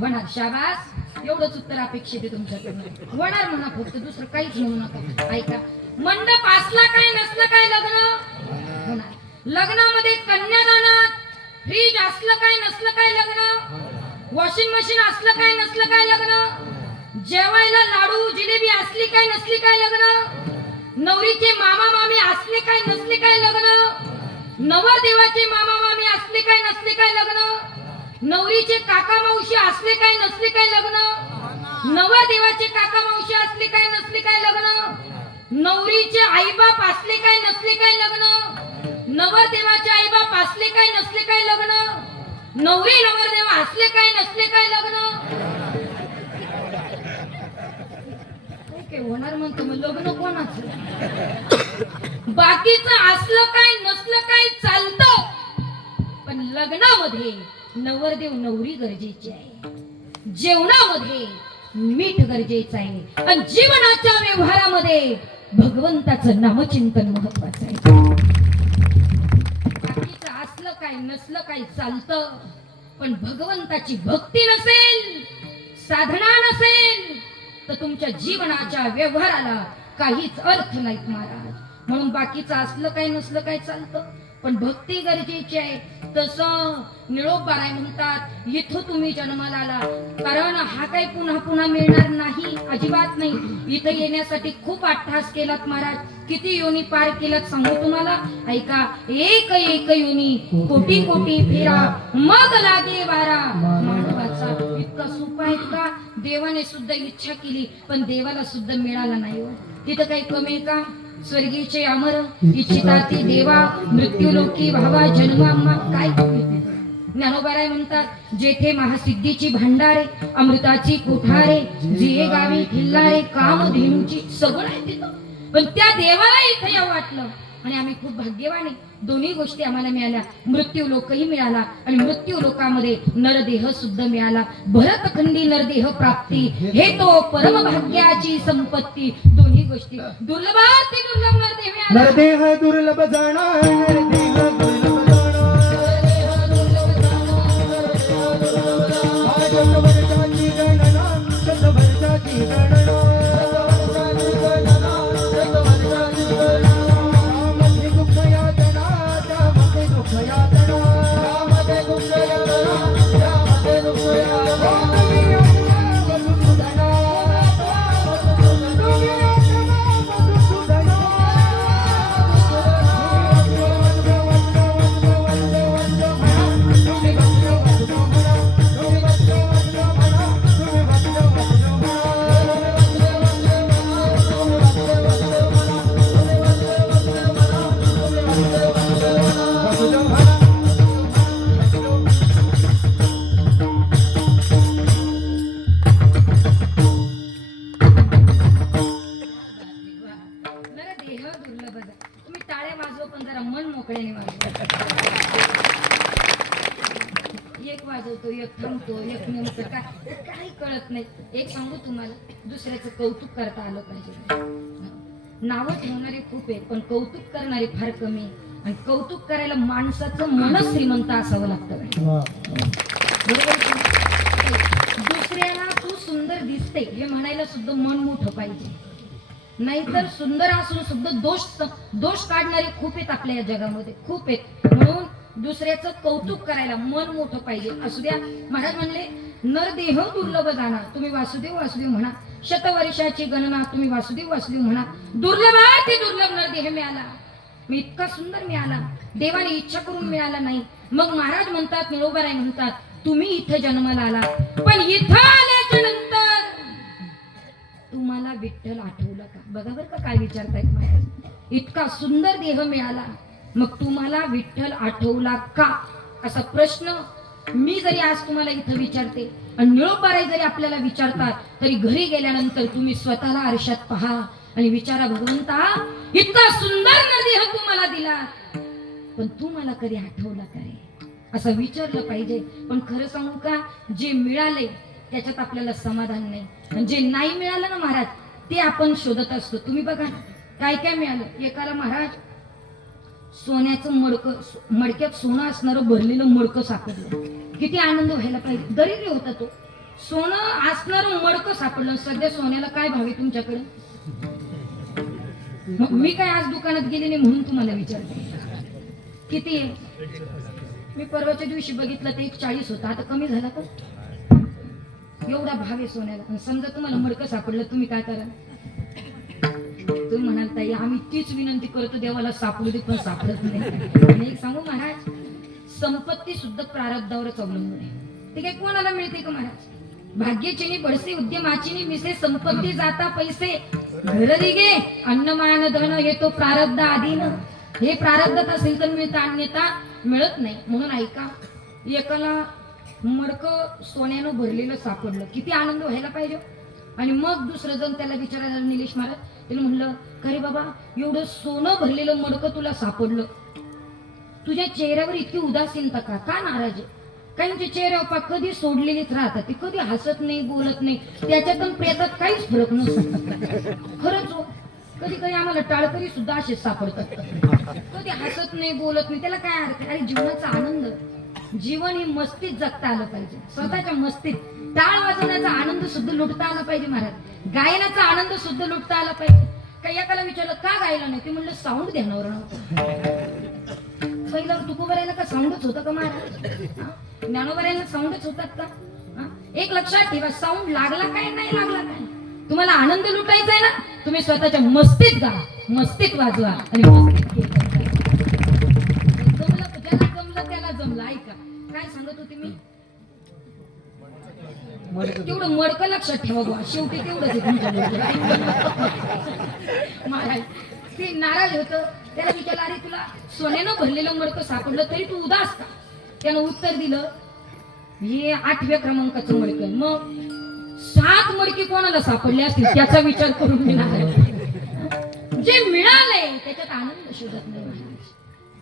होणार. शाबास, एवढंच उत्तर अपेक्षित आहे तुमच्याकडून. होणार म्हणा, फक्त दुसरं काहीच म्हणू नका. ऐका, मंडप असला काय नसला काय लग्न होणार. लग्नामध्ये कन्यादानात फ्रीज असलं काय नसलं काय लग्न, वॉशिंग मशीन असलं काय नसलं काय लग्न, जेवायला लाडू जिलेबी असली काय नसली काय लग्न, नवरीचे मामा मामी असले काय नसले काय लग्न, नवरदेवाचे मामा मामी असले काय नसले काय लग्न, नवरीचे काका मावशी असले काय नसले काय लग्न, नवरदेवाचे काका मावशी असले काय नसले काय लग्न, नवरीचे आईबाप असले काय नसले काय लग्न, नवरदेवाचे आईबाप असले काय नसले काय लग्न, नवरी नवरदेव असले काय नसले काय लग्न. होणार म्हणतो मग लग्न कोणाचं? बाकीचं असलं काय नसलं काय चालतं, पण लग्नामध्ये नवरदेव नवरी गरजेची आहे, जेवणामध्ये मीठ गरजेचं आहे, आणि जीवनाच्या व्यवहारामध्ये भगवंताचं नामचिंतन महत्वाचं आहे. बाकीचं असलं काय नसलं काय चालतं, पण भगवंताची भक्ती नसेल, साधना नसेल, तर तुमच्या जीवनाच्या व्यवहाराला काहीच अर्थ नाहीत महाराज. म्हणून बाकीचं असलं काय नसलं काय चालतं, पण भक्ती गरजेची आहे. तसं निळोबाराय म्हणतात इथं तुम्ही जन्माला आला, कारण हा काही पुन्हा पुन्हा मिळणार नाही, अजिबात नाही. इथं येण्यासाठी खूप अट्टहास केलात महाराज, किती योनी पार केलात सांगू तुम्हाला. ऐका, एक एक योनी कोटी कोटी फेरा मग लागे वारा मानवाचा. इतका सोपा आहे का? देवाने सुद्धा इच्छा केली पण देवाला सुद्धा मिळाला नाही हो. तिथं काही कमी आहे का? स्वर्गीचे अमर इच्छिताती देवा मृत्यू लोकी भावा जन्माम्मा. काय ज्ञानोबाराय म्हणतात जेथे महासिद्धीची भांडारे अमृताची कोठारे जिये गावी खिल्लारे कामधेनूची सगळं आहे तिथं. पण त्या देवाला इथं यावं वाटलं आणि आम्ही खूप भाग्यवान आहे. दोन्ही गोष्टी आम्हाला मिळाल्या, मृत्यू लोकही मिळाला आणि मृत्यू लोकामध्ये नरदेह सुद्धा मिळाला. भरतखंडी नरदेह प्राप्ती हे तो परम भाग्याची संपत्ती. दोन्ही गोष्टी दुर्लभाती दुर्लभ नरदेह मिळाला. नरदेह दुर्लभ जाणा, नरदेह दुर्लभ जाणा. आज वर्षाची गणना, शतवर्षाची गणना. एक वाजवतो, एक थांबतो, एक नेमकं काय काही कळत नाही. एक सांगू तुम्हाला, दुसऱ्याचं कौतुक करता आलं पाहिजे. नावं ठेवणारे खूप आहेत पण कौतुक करणारे फार कमी. आणि कौतुक करायला माणसाचं मनच श्रीमंत असावं लागतं. बरोबर? दुसऱ्याला तू सुंदर दिसते हे म्हणायला सुद्धा मन मोठं पाहिजे. नाहीतर सुंदर असून सुद्धा दोष काढणारे खूप आहेत आपल्या या जगामध्ये, खूप आहेत. म्हणून दुसऱ्याचं कौतुक करायला मन मोठं पाहिजे. असू द्या. महाराज म्हणले नरदेह दुर्लभ जाणार, तुम्ही वासुदेव वासुदेव म्हणा. शतवर्षाची गणना, तुम्ही वासुदेव वासुदेव म्हणा. दुर्लभाती दुर्लभ नरदेह मिळाला. मी इतका सुंदर मिळाला, देवाने इच्छा करून मिळाला नाही. मग महाराज म्हणतात, निळोबाराय म्हणतात तुम्ही इथं जन्माला आला, पण इथं आल्याच्या नंतर तुम्हाला विठ्ठल आठवलं का? बघा बरं का काय विचारतायत महाराज. इतका सुंदर देह मिळाला, मग तुम्हाला विठ्ठल आठवला का? असा प्रश्न मी जरी आज तुम्हाला इथं विचारते आणि निळोबाराय जरी आपल्याला विचारतात, तरी घरी गेल्यानंतर तुम्ही स्वतःला आरशात पहा आणि विचारा, भगवंता इतका सुंदर नरदेह तुम्हाला दिला, पण तू मला कधी आठवला का रे? असं विचारलं पाहिजे. पण खरं सांगू का, जे मिळाले त्याच्यात आपल्याला समाधान नाही, आणि जे नाही मिळालं ना महाराज ते आपण शोधत असतो. तुम्ही बघा काय काय मिळालं. एकाला महाराज सोन्याचं मडकं, मडक्यात सोनं असणारं भरलेलं मडकं सापडलं. किती आनंद व्हायला पाहिजे. दरिद्री होता तो, सोनं असणारं मडकं सापडलं. सध्या सोन्याला काय भाव आहे तुमच्याकडे? मग मी काय आज दुकानात गेले नाही म्हणून तुम्हाला विचारते किती आहे. मी परवाच्या दिवशी बघितलं ते 140 होता, आता कमी झाला का? एवढा भाव आहे सोन्याला. आणि समजा तुम्हाला मडकं सापडलं, तुम्ही काय करा? तुम्ही म्हणाल ताई आम्ही तीच विनंती करतो देवाला सापडू दे, पण सापडत नाही. आणि एक सांगू महाराज, संपत्ती सुद्धा प्रारब्धावरच अवलंबून आहे. ते काय कोणाला मिळते का महाराज? भाग्यचिनी बडसे उद्यमाचिनी मिसे संपत्ती जाता पैसे घर दिगे अन्नमान धन हे तो प्रारब्ध आधीन. हे प्रारब्धात असेल तर मिळतं, अन्यथा मिळत नाही. म्हणून ऐका, एकाला मडकं सोन्यानं भरलेलं सापडलं, किती आनंद व्हायला पाहिजे. आणि मग दुसरं जण त्याला विचारायला, निलेश महाराज त्याला म्हणलं, अरे बाबा एवढं सोनं भरलेलं मडकं तुला सापडलं, तुझ्या चेहऱ्यावर इतकी उदासीनता का? का नाराज आहे? काहींच्या चेहऱ्यावर कधी सोडलेलीच राहतात, ते कधी हसत नाही, बोलत नाही. त्याच्यातून प्रेतात काहीच फरक नसतो. खरंच हो, कधी कधी आम्हाला टाळकरी सुद्धा असेच सापडतात, कधी हसत नाही, बोलत नाही. त्याला काय अर्थ? अरे जीवनाचा आनंद, जीवन ही मस्तीत जगता आलं पाहिजे. स्वतःच्या मस्तीत टाळ वाजवण्याचा आनंद सुद्धा लुटता आला पाहिजे महाराज. गायनाचा आनंद सुद्धा लुटता आला पाहिजे. काही एकाला विचारलं का गायला नाही, ते म्हणलं साऊंड ध्यानावर नव्हतं. बघितल्यावर तुकोबरायला का साऊंडच होतं का महाराज? हा? ज्ञानोबरायला साऊंडच होतात का? हा? एक लक्षात ठेवा, साऊंड लागला काय नाही लागला काय, तुम्हाला आनंद लुटायचा आहे ना, तुम्ही स्वतःच्या मस्तीत गा, मस्तीत वाजवा आणि मस्तीत कीर्तन करा. जमलं ज्याला जमलं त्याला जमलं. ऐका काय सांगत होते मी, तेवढं मडकं लक्षात ठेवा बुवा, शेवटी तेवढंच आहे तुमच्या महाराज. ते नाराज होतं, त्याला विचारलं अरे तुला सोन्यानं भरलेलं मडकं सापडलं तरी तू उदास का? त्यानं उत्तर दिलं हे 8व्या क्रमांकाचं मडकं आहे. मग 7 मडकी कोणाला सापडले असतील त्याचा विचार करून मी नाराज. जे मिळालंय त्याच्यात आनंद शोधत नाही महाराज,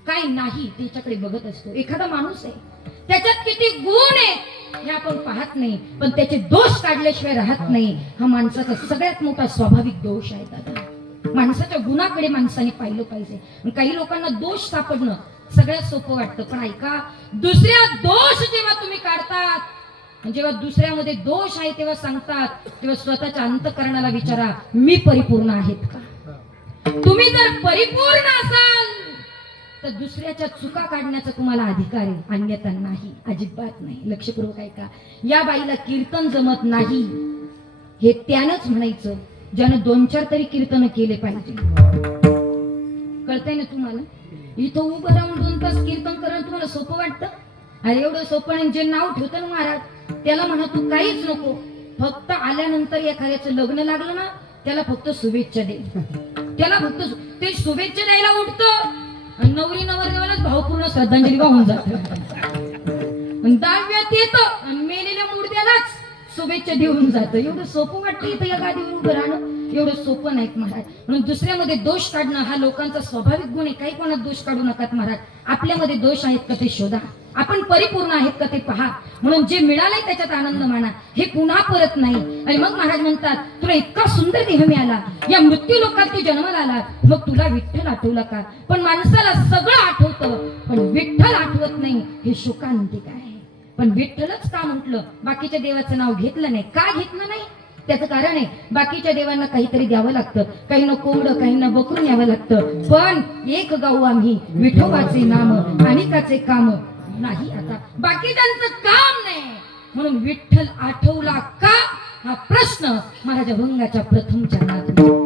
काय नाही त्याच्याकडे बघत असतो. एखादा माणूस आहे त्याच्यात किती गुण आहेत हे आपण पाहत नाही, पण त्याचे दोष काढल्याशिवाय राहत नाही. हा माणसाचा सगळ्यात मोठा स्वाभाविक दोष आहे दादा. माणसाच्या गुणाकडे माणसाने पाहिलं पाहिजे. काही लोकांना दोष सापडणं सगळ्यात सोपं वाटतं, पण ऐका, दुसऱ्या दोष जेव्हा तुम्ही काढतात, जेव्हा दुसऱ्यामध्ये दोष आहे तेव्हा सांगतात, तेव्हा स्वतःच्या अंतःकरणाला विचारा, मी परिपूर्ण आहेत का? तुम्ही जर परिपूर्ण असाल तर दुसऱ्याच्या चुका काढण्याचा तुम्हाला अधिकार आहे, अन्यथा नाही, अजिबात नाही. लक्षपूर्वक ऐका, या बाईला कीर्तन जमत नाही हे त्यानंच म्हणायचं ज्यानं 2-4 तरी कीर्तन केले पाहिजे. कळतंय ना तुम्हाला? इथं उभं राहून 2 तास कीर्तन करणं तुम्हाला सोपं वाटतं? अरे एवढं सोपं नाही. जे नाव ठेवतं ना महाराज त्याला म्हणा तू काहीच नको, फक्त आल्यानंतर एखाद्याचं लग्न लागलं ना त्याला फक्त शुभेच्छा दे. त्याला फक्त ते शुभेच्छा द्यायला उठतं आणि नवरी नवरदेवालाच भावपूर्ण श्रद्धांजली वाहून जात. 10व्यात येतं आणि मेलेल्या मुर्द्यालाच शुभेच्छा देऊन जातं. एवढं सोपं वाटतं इथं या गादीवर उभं राहणं? एवढं सोपं नाही महाराज. म्हणून दुसऱ्यामध्ये दोष काढणं हा लोकांचा स्वाभाविक गुण आहे. काही कोणात दोष काढू नकात महाराज. आपल्यामध्ये दोष आहेत का ते शोधा, आपण परिपूर्ण आहेत का ते पहा. म्हणून जे मिळालंय त्याच्यात आनंद माना, हे पुन्हा परत नाही. आणि मग महाराज म्हणतात तुला इतका सुंदर देह मिळाला, या मृत्यू लोकात तू जन्माला आला, मग तुला विठ्ठल आठवला का? पण माणसाला सगळं आठवतं पण विठ्ठल आठवत नाही, हे शोकांतिक आहे. पण विठ्ठलच का म्हटलं, बाकीच्या देवाचं नाव घेतलं नाही? का घेतलं नाही त्याचं कारण आहे, बाकीच्या देवांना काहीतरी द्यावं लागतं, काहींना कोंबडं काहींना बकरून यावं लागतं. पण एक गाऊ आम्ही विठोबाचे नाम, अनेकाचे काम नाही. आता बाकीच्यांचं काम नाही म्हणून विठ्ठल आठवला का हा प्रश्न महाराज अभंगाच्या प्रथम चरणात.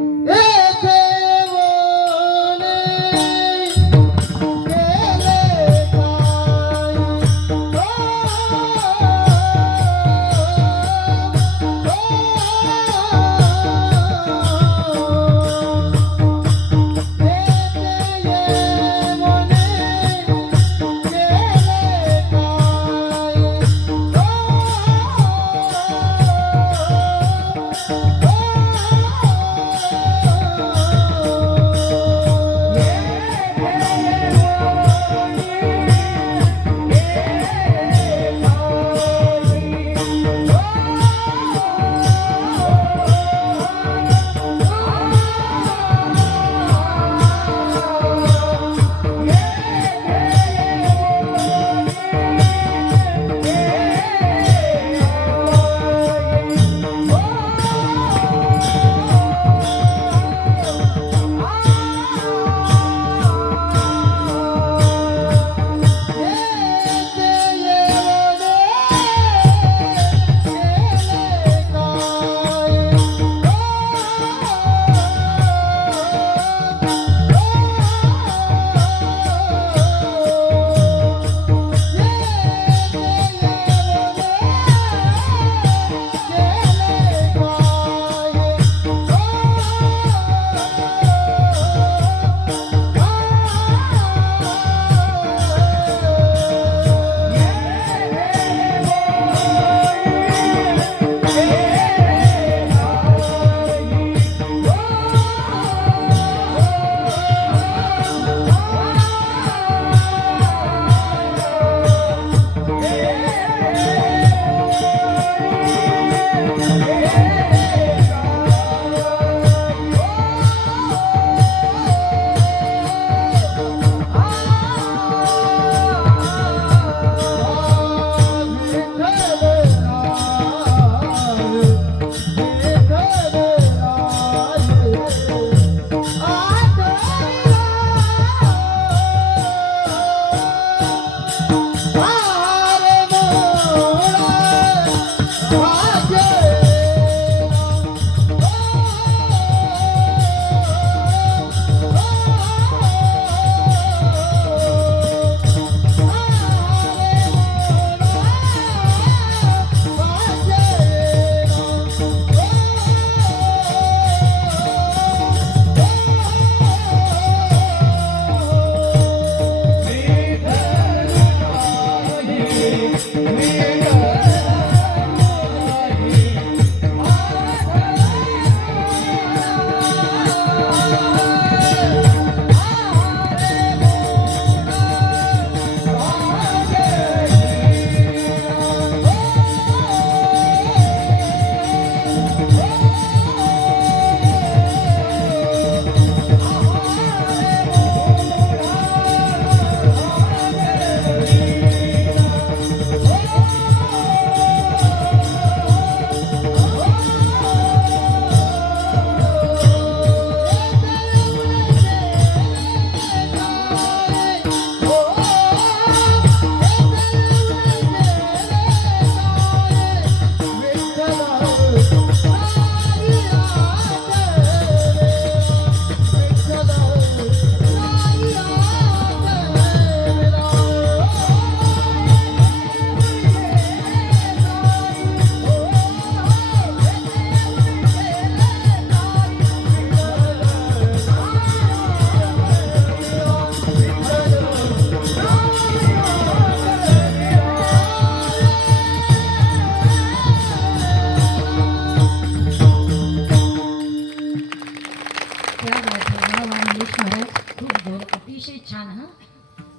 अतिशय छान हा.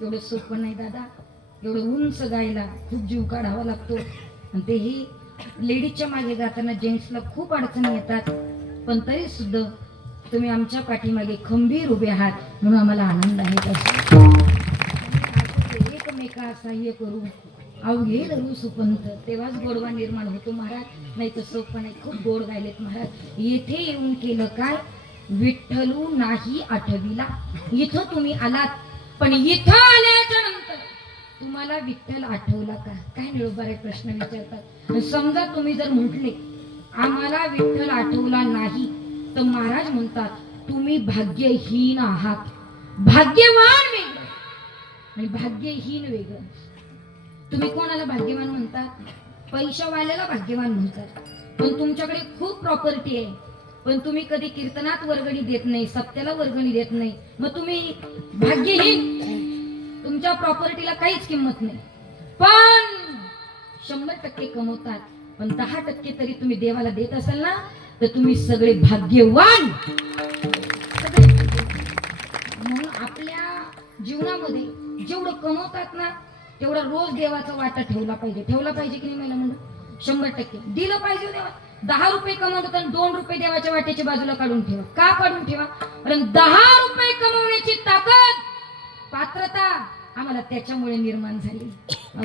एवढं सोपं नाही दादा. एवढं उंच गायला खूप जीव काढावा लागतो आणि तेही लेडीजच्या मागे गाताना जेंट्सला खूप अडचणी येतात. पण तरी सुद्धा तुम्ही आमच्या पाठीमागे खंबीर उभे आहात म्हणून आम्हाला आनंद आहे. तसा एकमेका सहाय्य करू अवघे धरू सुपंत तेव्हाच गोडवा निर्माण होतो महाराज. नाही तर सोपं नाही. खूप गोड गायलेत महाराज. येथे येऊन केलं काय विठ्ठलू नाही आठविला. इथं तुम्ही आलात पण इथं आल्याच्या नंतर तुम्हाला विठ्ठल आठवला का? काय निरोबारे प्रश्न विचारतात. समजा तुम्ही जर म्हटले आम्हाला विठ्ठल आठवला नाही तर महाराज म्हणतात तुम्ही भाग्यहीन आहात. भाग्यवान वेगळं आणि भाग्यहीन वेगळं. तुम्ही कोणाला भाग्यवान म्हणतात? पैशावाल्याला भाग्यवान म्हणतात. पण तुमच्याकडे खूप प्रॉपर्टी आहे पण तुम्ही कधी कीर्तनात वर्गणी देत नाही, सप्त्याला वर्गणी देत नाही, मग तुम्ही भाग्यहीन. तुमच्या प्रॉपर्टीला काहीच किंमत नाही पण 100% कमवतात पण 10% तरी तुम्ही देवाला देत असाल ना तर तुम्ही सगळे भाग्यवान. म्हणून आपल्या जीवनामध्ये जेवढं कमवतात ना तेवढा रोज देवाचा वाटा ठेवला पाहिजे. ठेवला पाहिजे की नाही मला म्हणून 100% दिलं पाहिजे देवा. 10 रुपये कमवतो तर 2 रुपये देवाच्या वाट्याच्या बाजूला काढून ठेवा. का काढून ठेवा? कारण 10 रुपये कमवण्याची ताकद पात्रता आम्हाला त्याच्यामुळे निर्माण झाली.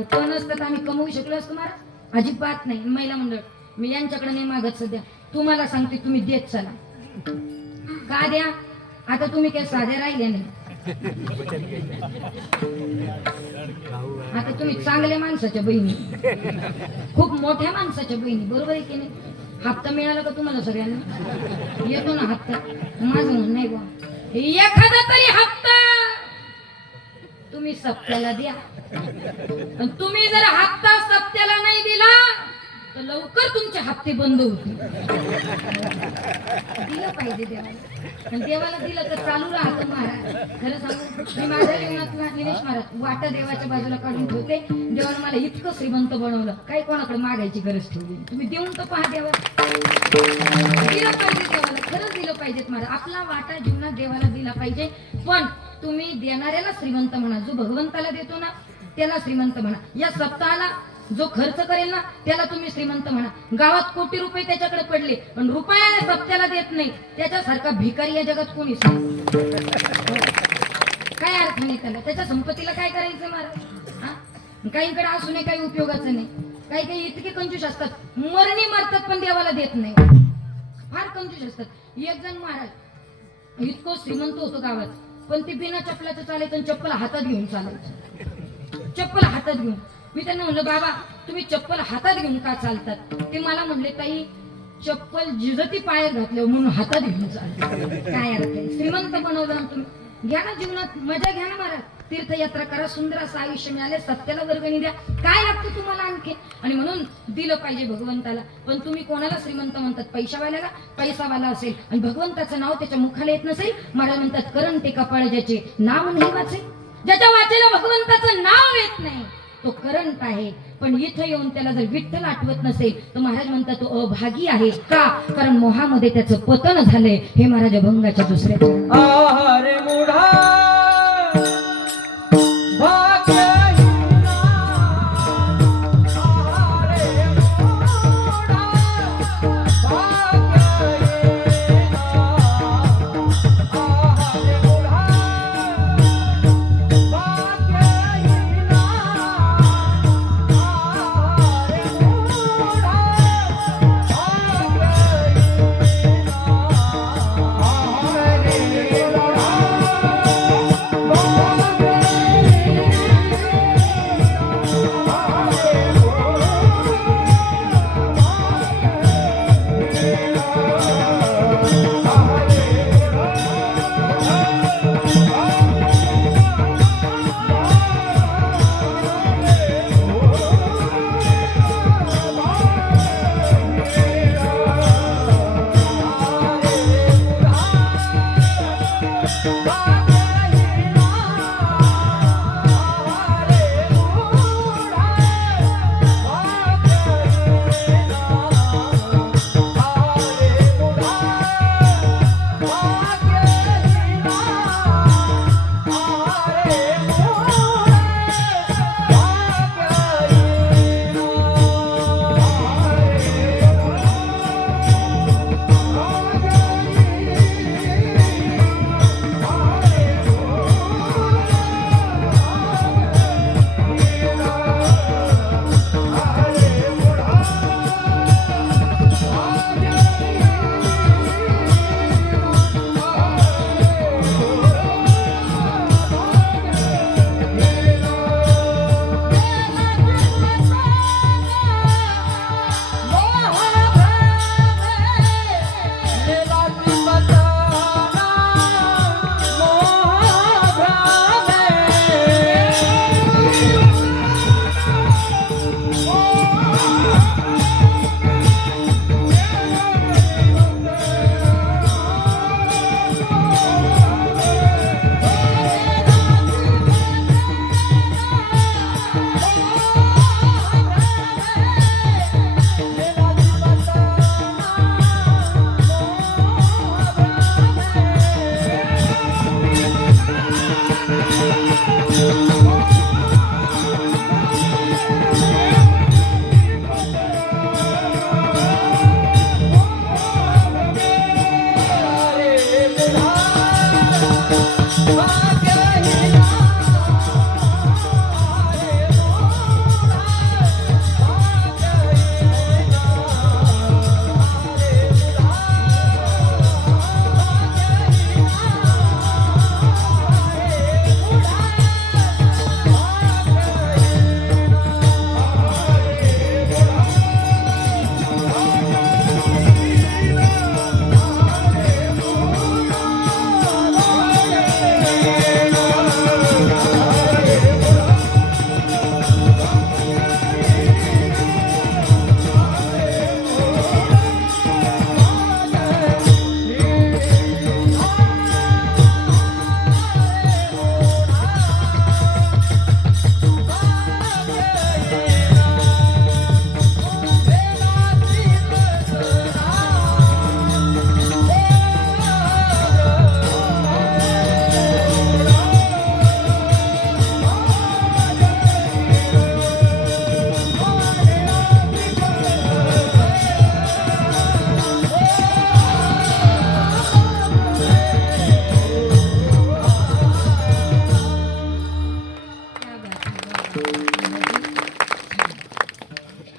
तो नसतं तर आम्ही कमवू शकलो असतो महाराज? अजिबात नाही. महिला मंडळ मी यांच्याकडे नाही मागत सध्या. तुम्हाला सांगते तुम्ही देत चला. का द्या? आता तुम्ही काही साध्या राहिले नाही. आता तुम्ही चांगल्या माणसाच्या बहिणी, खूप मोठ्या माणसाच्या बहिणी, बरोबर आहे की नाही? हप्ता मिळाला का तुम्हाला सगळ्यांना? येतो ना हप्ता. माझं म्हणणं नाही बा एखादा तरी हप्ता तुम्ही सप्त्याला द्या. पण तुम्ही जर हप्ता सप्त्याला नाही दिला तर लवकर तुमचे हप्ते बंद होतील. दिलं पाहिजे देवाला. आणि देवाला दिलं तर चालू राहतं महाराज. खरं सांगू मी माझ्या जीवनातला निलेश महाराज वाटा देवाच्या बाजूला काढून ठेवते. देवानं मला इतकं श्रीमंत बनवलं काही कोणाकडे मागायची गरज ठेवली. तुम्ही देऊन तर पहा देवाला. दिलं पाहिजे देवाला. खरंच दिलं पाहिजेत महाराज. आपला वाटा जीवनात देवाला दिला पाहिजे. पण तुम्ही देणाऱ्याला श्रीमंत म्हणा. जो भगवंताला देतो ना त्याला श्रीमंत म्हणा. या सप्ताहाला जो खर्च करेल ना त्याला तुम्ही श्रीमंत म्हणा. गावात कोटी रुपये त्याच्याकडे पडले पण रुपया सप्त्याला देत नाही त्याच्यासारखा भिकारी या जगात कोणीच नाही. काय अर्थ नाही त्याला. त्याच्या संपत्तीला काय करायचं महाराज? काहींकडे असू नये काही उपयोगाचं नाही. काही काही इतके कंजूस असतात मरणी मरतात पण देवाला देत नाही. फार कंजूस असतात. एक जण महाराज इतकं श्रीमंत होतो गावात पण ते बिना चप्पलाचं चालायचं आणि चप्पल हातात घेऊन चालायचं. चप्पल हातात घेऊन. मी त्यांना म्हणलं बाबा तुम्ही चप्पल हातात घेऊन का चालतात? ते मला म्हणले ताई चप्पल जिजती पायात घातल्यावर म्हणून हातात घेऊन चालतात. काय अर्थ आहे? श्रीमंत बनवलं ना तुम्ही. घ्या ना जीवनात मजा घ्या ना महाराज. तीर्थयात्रा करा. सुंदर असं आयुष्य मिळाले. सत्याला वर्गणी द्या. काय लागतं तुम्हाला आणखी? आणि म्हणून दिलं पाहिजे भगवंताला. पण तुम्ही कोणाला श्रीमंत म्हणतात? पैशावाल्याला. पैसावाला असेल आणि भगवंताचं नाव त्याच्या मुखाला येत नसेल महाराज म्हणतात करण ते कपाळ ज्याचे नाव नाही वाचे. ज्याच्या वाचेला भगवंताचं नाव येत नाही तो करंट आहे. पण इथं येऊन त्याला जर विठ्ठल आठवत नसेल तर महाराज म्हणतात तो अभागी आहे. का? कारण मोहामध्ये त्याचं पतन झालंय. हे महाराज अभंगाच्या दुसऱ्या आहारे मुढा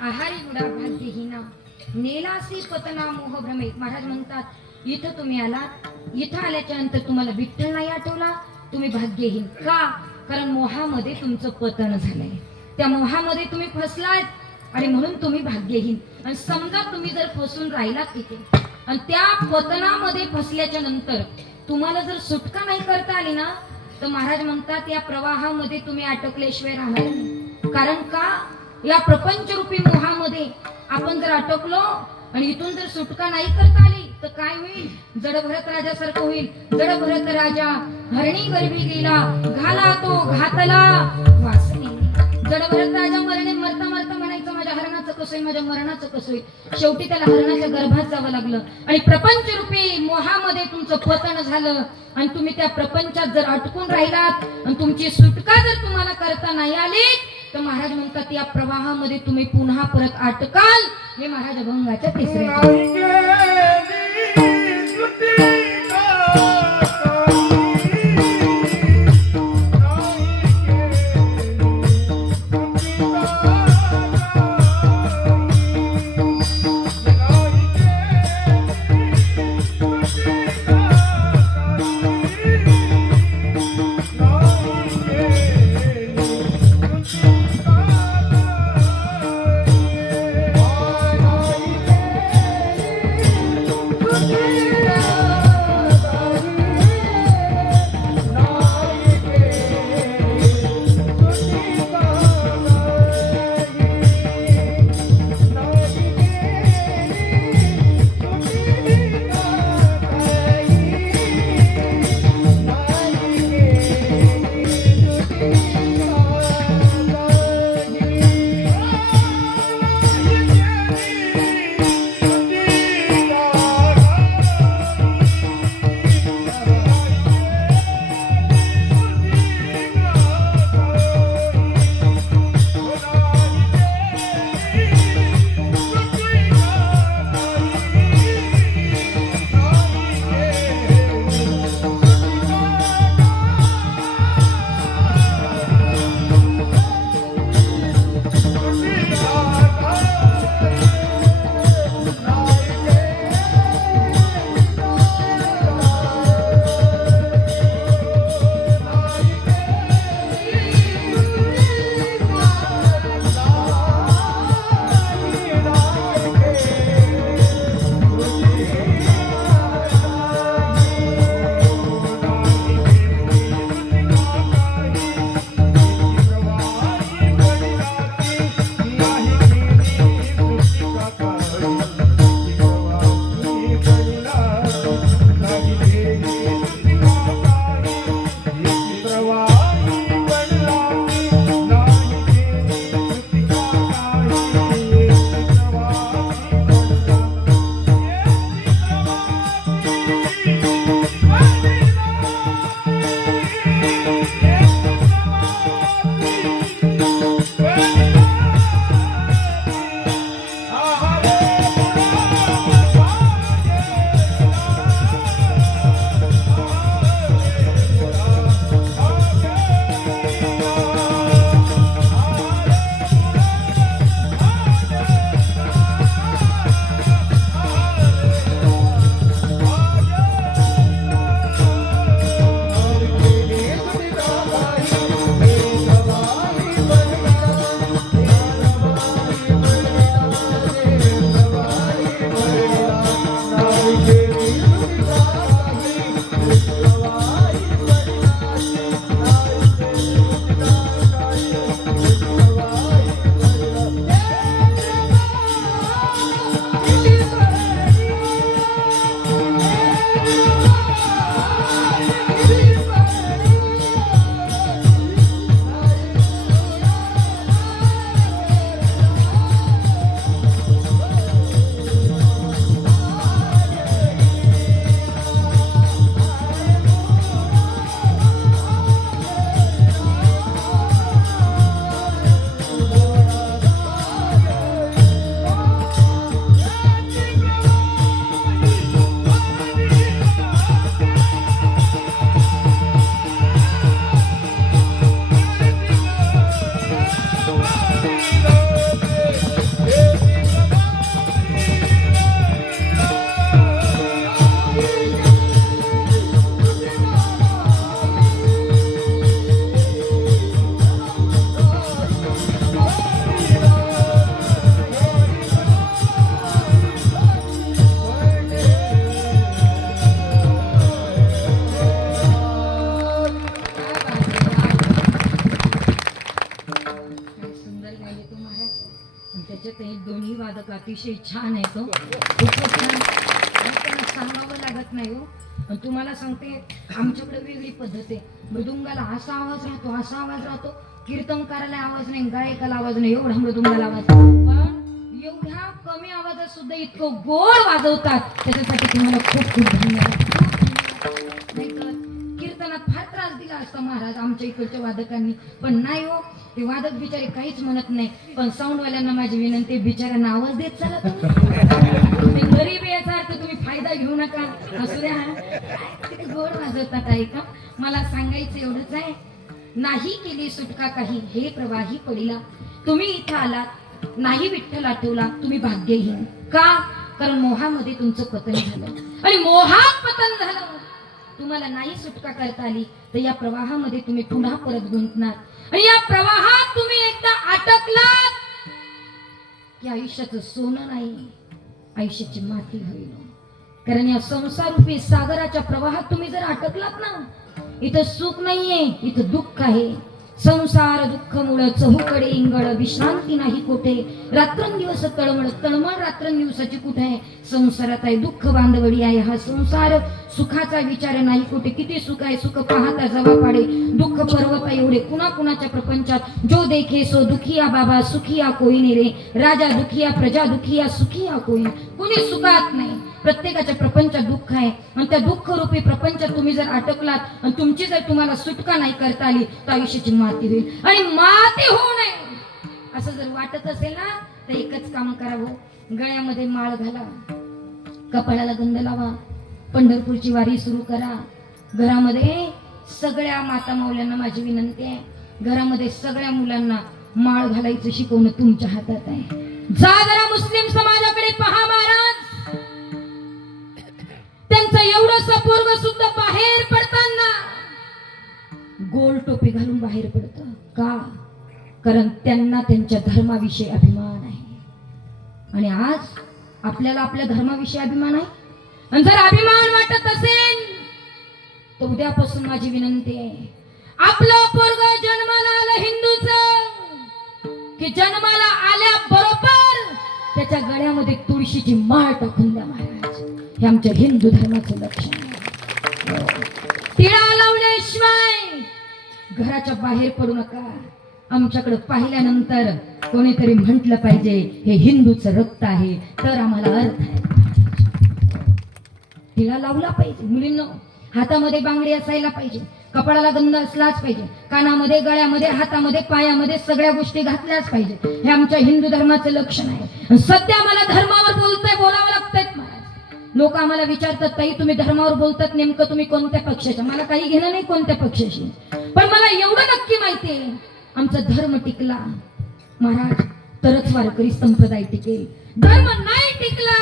आहारी उडा भाग्यहीना नेलासी पतना मोह भ्रमित. महाराज म्हणतात इथं तुम्ही आलात, इथं आल्याच्या नंतर तुम्हाला विठ्ठल नाही आठवला, तुम्ही भाग्यहीन. का? कारण मोहामध्ये तुमचं पतन झालंय, त्या मोहामध्ये तुम्ही फसलात आणि म्हणून तुम्ही भाग्यहीन. आणि समजा तुम्ही जर फसून राहिलात तिथे आणि त्या पतनामध्ये फसल्याच्या नंतर तुम्हाला जर सुटका नाही करता आली ना, तर महाराज म्हणतात या प्रवाहामध्ये तुम्ही अटकल्याशिवाय राहणार नाही. कारण का? या प्रपंच रूपी मोहामध्ये आपण जर अटकलो आणि इथून जर सुटका नाही करता आली तर काय होईल? जड भरत राजासारखं होईल. जड भरत राजा हरणी गर्भी गेला, घाला तो घातला वासने. जड भरत राजा मरणे मरता मरता म्हणायचं माझ्या हरणाचं कसं होईल, माझ्या मरणाचं कसं होईल. शेवटी त्याला हरणाच्या गर्भात जावं लागलं आणि प्रपंच रूपी मोहामध्ये तुमचं पतन झालं आणि तुम्ही त्या प्रपंचात जर अटकून राहिलात आणि तुमची सुटका जर तुम्हाला करता नाही आली तर महाराज म्हणतात या प्रवाहामध्ये तुम्ही पुन्हा परत अटकाल. हे महाराज अभंगाच्या तिसऱ्या वादक अतिशय छान आहे तो खूपच छान. त्यांना सांगावं लागत नाही हो. पण तुम्हाला सांगते आमच्याकडे वेगळी पद्धत आहे. मृदुंगाला असा आवाज राहतो, असा आवाज राहतो. कीर्तनकाराला आवाज नाही, गायकाला आवाज नाही, एवढा मृदुंगाला आवाज. पण एवढ्या कमी आवाजात सुद्धा इतकं गोड वाजवतात, त्याच्यासाठी तुम्हाला खूप खूप धन्यवाद. नाहीतर कीर्तनात फार त्रास दिला असता महाराज आमच्या इकडच्या वादकांनी, पण नाही हो. ते वादक बिचारे काहीच म्हणत नाही. पण साऊंडवाल्यांना माझी विनंती, बिचाऱ्यांना आवाज देत चला तुम्ही. ते गरीब याचा अर्थ तुम्ही फायदा घेऊ नका. असू द्या, किती गोड वाजवतात ऐका. मला सांगायचं एवढंच आहे, नाही केली सुटका काही हे प्रवाही पडिला. तुम्ही इथं आलात, नाही विठ्ठल आठवला, तुम्ही भाग्यहीन. का? कारण मोहामध्ये तुमचं पतन झालं. आणि मोहात पतन झालं, तुम्हाला नाही सुटका करता आली तर या प्रवाहामध्ये तुम्ही पुन्हा परत गुंतणार. आणि या प्रवाहात तुम्ही एकदा अटकलात की आयुष्याचं सोनं नाही, आयुष्याची माती होईल. कारण या संसारूपी सागराच्या प्रवाहात तुम्ही जर अटकलात ना, इथं सुख नाहीये, इथं दुःख आहे. संसार दुःख मुळ चहूकडे इंगळ, विश्रांती नाही कोठे. रात्रंदिवस तळमळ, तळमळ रात्रंदिवसाची कुठे आहे. संसारात आहे दुःख बांधवडी आहे हा संसार, सुखाचा विचार नाही कुठे. किती सुख आहे, सुख पाहता जवा पाडे. दुःख पर्वत एवढे कुणा कुणाच्या प्रपंचात. जो देखे सो दुखिया बाबा, सुखिया कोई ने रे. राजा दुखिया, प्रजा दुखिया, सुखिया कोई. कुणी सुखात नाही, प्रत्येकाच्या प्रपंचात दुःख आहे. आणि त्या दुःख रूपी प्रपंचात तुम्ही जर अटकलात आणि तुमची जर तुम्हाला सुटका नाही करता आली तर आयुष्याची माती होईल. आणि माती होऊ नये असं जर वाटत असेल ना, तर एकच काम करावं. गळ्यामध्ये माळ घाला, कपाळाला गंध लावा, पंढरपूरची वारी सुरू करा. घरामध्ये सगळ्या माता माऊल्यांना माझी विनंती आहे, घरामध्ये सगळ्या मुलांना माळ घालायचं शिकवणं तुमच्या हातात आहे. जा जरा मुस्लिम समाजाकडे पहा महाराज, त्यांचं एवढं पोरग सुद्धा बाहेर पडताना गोल टोपी घालून बाहेर पडतं. का? कारण त्यांना त्यांच्या धर्माविषयी अभिमान आहे. आणि आज आपल्याला आपल्या धर्माविषयी अभिमान आहे. आणि जर अभिमान वाटत असेल तर उद्यापासून माझी विनंती आहे, आपलं पोरग जन्माला आलं हिंदूचं की जन्माला आल्याबरोबर त्याच्या गळ्यामध्ये तुळशीची माळ टाकून द्या महाराज. हे आमच्या हिंदू धर्माचं लक्षण आहे. टिळा लावल्याशिवाय घराच्या बाहेर पडू नका. आमच्याकडे पाहिल्यानंतर कोणीतरी म्हटलं पाहिजे हे हिंदूचं रक्त आहे, तर आम्हाला अर्थ आहे. टिळा लावला पाहिजे. मुलींना हातामध्ये बांगडी असायला पाहिजे, कपाळाला गंध असलाच पाहिजे, कानामध्ये, गळ्यामध्ये, हातामध्ये, पायामध्ये सगळ्या गोष्टी घातल्याच पाहिजे. हे आमच्या हिंदू धर्माचं लक्षण आहे. सध्या मला धर्मावर बोलावं लागतंय महाराज. लोक आम्हाला विचारतात, ताई तुम्ही धर्मावर बोलतात, नेमकं तुम्ही कोणत्या पक्षाच्या? मला काही घेणं नाही कोणत्या पक्षाशी, पण मला एवढं नक्की माहितीये, आमचा धर्म टिकला महाराज तरच वारकरी संप्रदाय टिकेल. धर्म नाही टिकला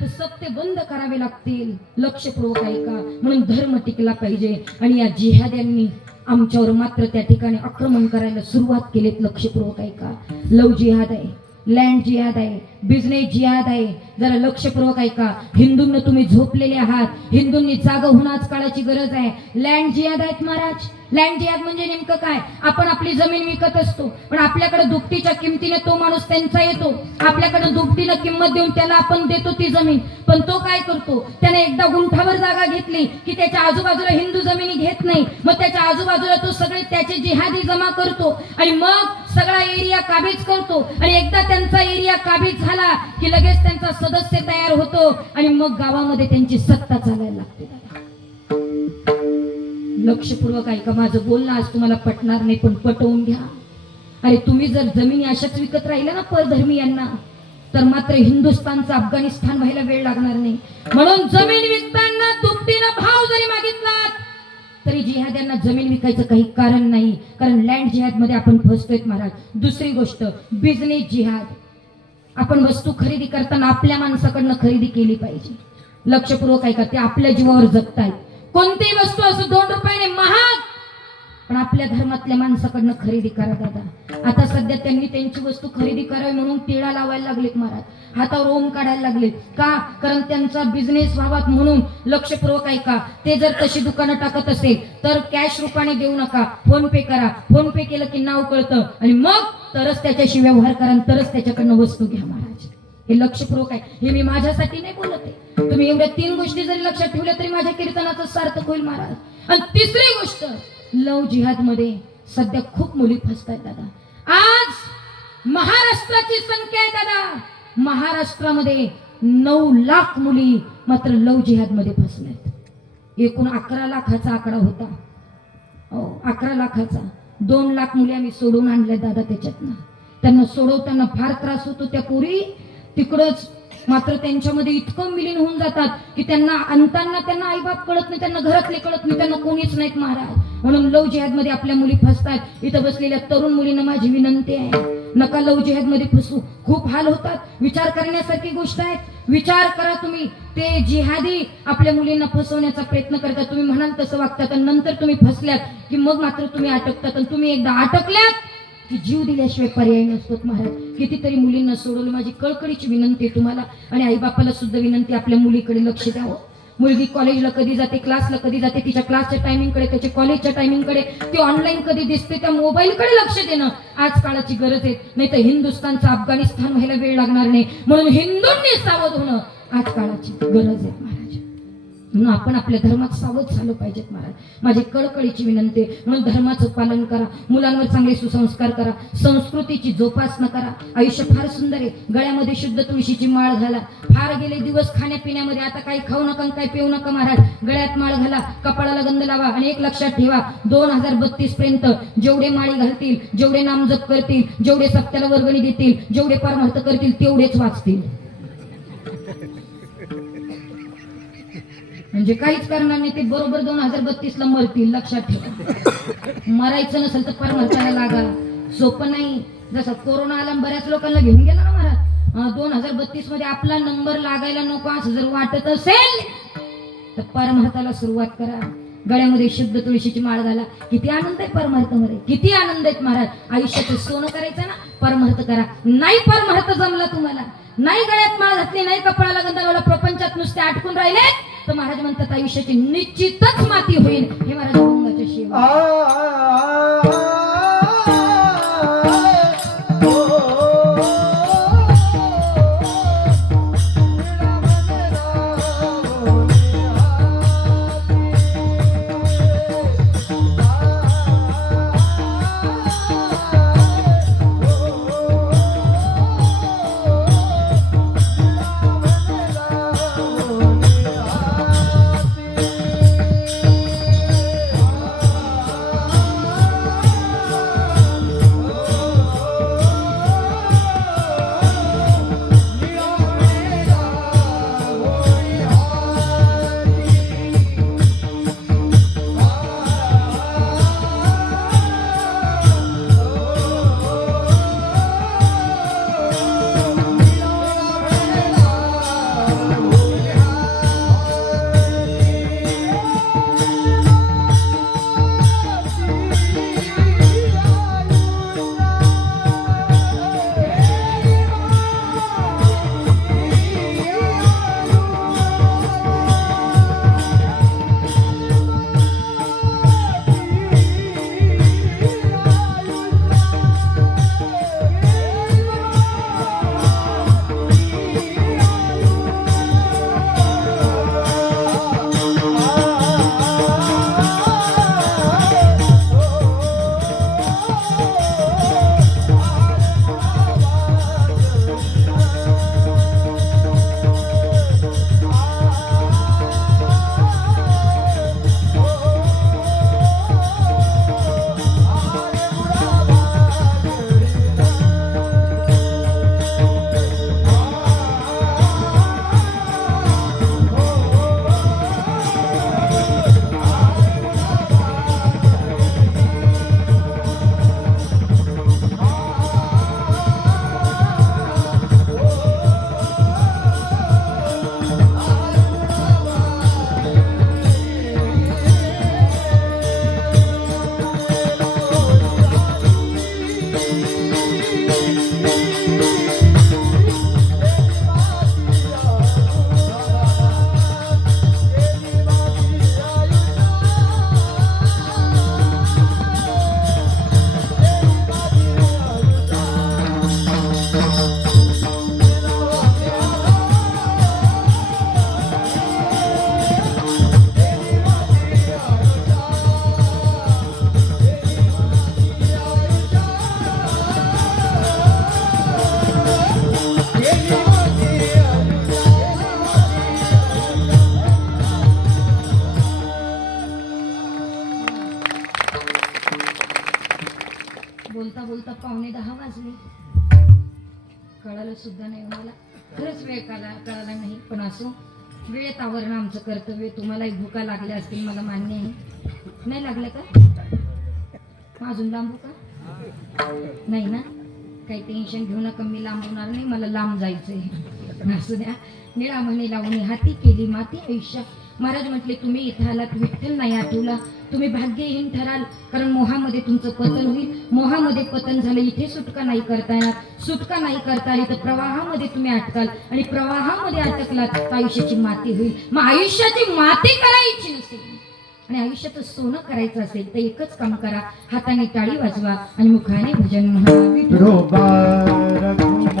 तर सत्य बंद करावे लागतील. लक्षपूर्वक ऐका. म्हणून धर्म टिकला पाहिजे. आणि या जिहाद्यांनी आमच्यावर मात्र त्या ठिकाणी आक्रमण करायला सुरुवात केलीत. लक्षपूर्वक ऐका. लव जिहाद आहे, लँड जिहाद आहे, बिझनेस जिहाद आहे. जरा लक्षपूर्वक ऐका. हिंदूंना तुम्ही झोपलेले आहात, हिंदूंनी जागा होणं आज काळाची गरज आहे. लँड जिहाद आहेत महाराज. लँड जिहाद म्हणजे नेमकं काय? आपण आपली जमीन विकत असतो, पण आपल्याकडे दुपटीच्या किमतीने तो माणूस त्यांचा येतो. आपल्याकडे दुपटीला किंमत देऊन त्याला आपण देतो ती जमीन, पण तो काय करतो? त्याने एकदा गुंठावर जागा घेतली की त्याच्या आजूबाजूला हिंदू जमिनी घेत नाही. मग त्याच्या आजूबाजूला तो सगळे त्याचे जिहादी जमा करतो आणि मग सगळा एरिया काबीज करतो. आणि एकदा त्यांचा एरिया काबीज झाला की लगेच त्यांचा सदस्य तयार होतो आणि मग गावामध्ये त्यांची सत्ता चालायला लागते. लक्षपूर्वक ऐका. माझं बोलणं आज तुम्हाला पटणार नाही, पण पटवून घ्या. अरे तुम्ही जर जमिनी अशाच विकत राहिल्या ना परधर्मीयांना, तर मात्र हिंदुस्थानचं अफगाणिस्तान व्हायला वेळ लागणार नाही. म्हणून जमीन विकताना दुपटीनं भाव जरी मागितला तरी जिहाद्यांना जमीन विकायचं काही कारण नाही. कारण लँड जिहाद मध्ये आपण फसतोय महाराज. दुसरी गोष्ट बिझनेस जिहाद. आपण वस्तू खरेदी करताना आपल्या माणसाकडनं खरेदी केली पाहिजे. लक्षपूर्वक ऐका. ते आपल्या जीवावर जगतायत. कोणतीही वस्तू असो 2 रुपयाने महाग, पण आपल्या धर्मातल्या माणसाकडनं खरेदी करा दादा. आता सध्या त्यांनी त्यांची वस्तू खरेदी करावी म्हणून टिळा लावायला लागलेत महाराज. हातावर ओम काढायला लागलेत. का? कारण त्यांचा बिझनेस व्हावा म्हणून. लक्षपूर्वक ऐका. ते जर तशी दुकानं टाकत असेल तर कॅश रुपाने देऊ नका, फोन पे करा. फोन पे केलं की नाव कळतं आणि मग तरच त्याच्याशी व्यवहार करा, तरच त्याच्याकडनं वस्तू घ्या महाराज. हे लक्षपूर्वक आहे. हे मी माझ्यासाठी नाही बोलत आहे. तुम्ही एवढ्या 3 गोष्टी जरी लक्षात ठेवल्या तरी माझ्या कीर्तनाचं सार्थक होईल महाराज. आणि तिसरी गोष्ट, लव जिहाद मध्ये सध्या खूप मुली फसतायत दादा. आज महाराष्ट्राची संख्या आहे दादा, महाराष्ट्रामध्ये 9 लाख मुली मात्र लव जिहाद मध्ये फसल्यात. एकूण 11 लाखाचा आकडा होता. 11 लाखाचा. 2 लाख मुली आम्ही सोडून आणल्या दादा त्याच्यातनं. त्यांना सोडवताना फार त्रास होतो. त्या पोरी तिकडच मात्र त्यांच्यामध्ये इतकं विलीन होऊन जातात की त्यांना आणताना त्यांना आईबाप कळत नाही, त्यांना घरातले कळत नाही, त्यांना कोणीच नाहीत महाराज. म्हणून लव जिहाद मध्ये आपल्या मुली फसतात. इथं बसलेल्या तरुण मुलींना माझी विनंती आहे, नका लव जिहाद मध्ये फसू. खूप हाल होतात. विचार करण्यासारखी गोष्ट आहे. विचार करा तुम्ही, ते जिहादी आपल्या मुलींना फसवण्याचा प्रयत्न करतात. तुम्ही म्हणाल तसं वागतात आणि नंतर तुम्ही फसल्यात की मग मात्र तुम्ही अटकतात. आणि तुम्ही एकदा अटकल्यात की जीव दिल्याशिवाय पर्याय नसतो महाराज. कितीतरी मुलींना सोडवलं. माझी कळकळीची विनंती आहे तुम्हाला आणि आईबापाला सुद्धा विनंती, आपल्या मुलीकडे लक्ष द्यावं. मुलगी कॉलेजला कधी जाते, क्लासला कधी जाते, तिच्या क्लासच्या टायमिंगकडे, त्याच्या कॉलेजच्या टायमिंगकडे, ती ऑनलाईन कधी दिसते, त्या मोबाईलकडे लक्ष देणं आज काळाची गरज आहे. नाही तर हिंदुस्थानचं अफगाणिस्तान व्हायला वेळ लागणार नाही. म्हणून हिंदूंनी सावध होणं आज काळाची गरज आहे महाराज. म्हणून आपण आपल्या धर्मात सावध झालं पाहिजेत महाराज. माझी कळकळीची विनंती. म्हणून धर्माचं पालन करा, मुलांवर चांगले सुसंस्कार करा, संस्कृतीची जोपासना करा. आयुष्य फार सुंदर आहे. गळ्यामध्ये शुद्ध तुळशीची माळ घाला. फार गेले दिवस खाण्यापिण्यामध्ये, आता काही खाऊ नका, काही पिऊ नका महाराज. गळ्यात माळ घाला, कपाळाला गंध लावा आणि एक लक्षात ठेवा, 2032 पर्यंत जेवढे माळी घालतील, जेवढे नामजप करतील, जेवढे सप्त्याला वर्गणी देतील, जेवढे परमार्थ करतील, तेवढेच वाचतील. म्हणजे काहीच करणार नाही, ते बरोबर 2032 ला मरतील. लक्षात ठेवा. मरायचं नसेल तर परमार्थाला लागा. सोपं नाही. जसं कोरोना आला बऱ्याच लोकांना घेऊन गेला ना महाराज. 2032 मध्ये आपला नंबर लागायला नको असं जर वाटत असेल तर परमार्थाला सुरुवात करा. गळ्यामध्ये शुद्ध तुळशीची माळ घाला. किती आनंद आहे परमार्थामध्ये, किती आनंद आहेत महाराज. आयुष्यात सोनं करायचं ना, परमार्थ करा. नाही परमार्थ जमला तुम्हाला, नाही गळ्यात माळ घातली, नाही कपाळाला गंध लावला, प्रपंचात नुसते अटकून राहिले तर महाराज म्हणतात आयुष्याची निश्चितच माती होईल. हे महाराज भंगाच्या शिवाय बोलता बोलता 9:45 वाजले. कळालं सुद्धा नाही मला. खरंच वेळ कळाला नाही. पण असो, वेळेत आवरणं आमचं कर्तव्य. तुम्हालाही भुका लागल्या असतील मला मान्य आहे. नाही लागलं का? अजून लांबू का? नाही ना? काही टेन्शन घेऊ नका, मी लांबवणार नाही. मला लांब जायचंय. असू द्या. निळा म्हणे लावणी हाती केली माती आयुष्य. महाराज म्हटले तुम्ही इथं आलात, विठ्ठल नाही आठवला. तुम्ही भाग्यहीन ठराल, कारण मोहामध्ये तुमचं पतन होईल. मोहामध्ये पतन झालं, इथे सुटका नाही करता येणार. सुटका नाही करता आली तर प्रवाहामध्ये तुम्ही अटकाल, आणि प्रवाहामध्ये अटकलात तर आयुष्याची माती होईल. मग आयुष्याची माती करायची नसेल आणि आयुष्याचं सोनं करायचं असेल तर एकच काम करा, हाताने टाळी वाजवा आणि मुखाने भजन म्हणा. विठोबा रघुमाई.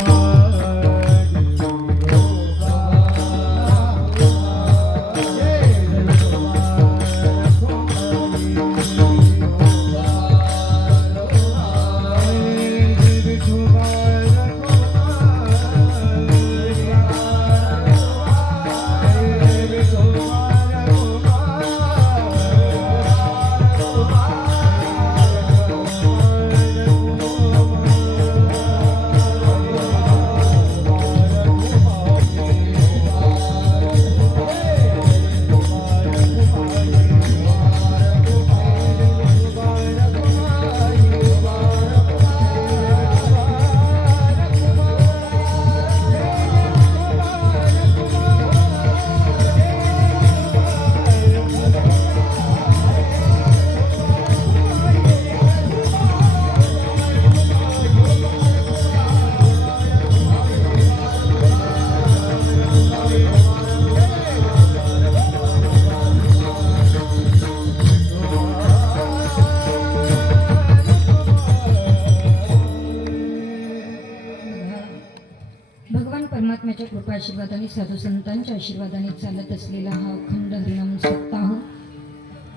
भगवान परमात्म्याच्या कृपा आशीर्वादाने, साधू संतांच्या आशीर्वादाने चालत असलेला हा अखंड हरिनाम सप्ताह,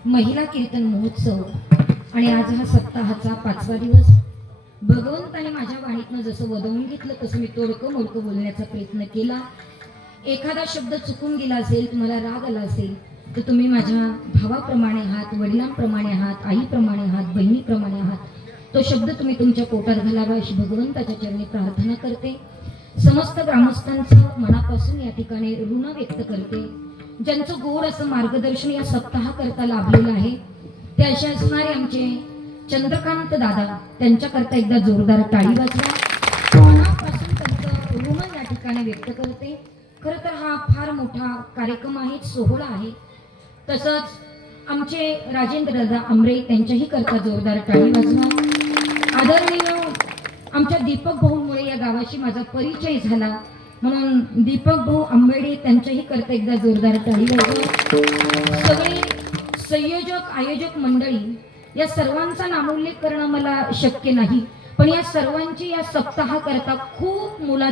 महिला कीर्तन महोत्सव, आणि आज हा सप्ताहाचा 5वा दिवस. भगवंताने माझ्या वाणीतनं जसं वदवून घेतलं तसं मी तोडकं मोडकं बोलण्याचा प्रयत्न केला. एखादा शब्द चुकून गेला असेल, तुम्हाला राग आला असेल, तर तुम्ही माझ्या भावाप्रमाणे आहात, वडिलांप्रमाणे आहात, आईप्रमाणे आहात, बहिणीप्रमाणे आहात. तो शब्द तुम्ही तुमच्या पोटात घालावा अशी भगवंताच्या चरणी प्रार्थना करते. समस्त ग्रामस्थांचं मनापासून या ठिकाणी ऋण व्यक्त करते. ज्यांचं गोड असं मार्गदर्शन या सप्ताहाकरता लाभलेलं आहे ते असे असणारे आमचे चंद्रकांत दादा, त्यांच्याकरता एकदा जोरदार टाळी वाजवा. मनापासून त्यांचं ऋण या ठिकाणी व्यक्त करते. खरं तर हा फार मोठा कार्यक्रम आहे, सोहळा आहे. तसंच आमचे राजेंद्र दादा आमरे, त्यांच्याही करता जोरदार टाळी वाजवा. आदरणीय आमच्या दीपक भाऊंमुळे या गावाशी माझा परिचय झाला, म्हणून दीपक भाऊ आंबेडे त्यांच्याही करता एकदा जोरदार टाळी वाजवा. सगळे संयोजक आयोजक मंडळी, या सर्वांचा नामोल्लेख करणं मला शक्य नाही, पण या सर्वांची या सप्ताहाकरता खूप मोलाची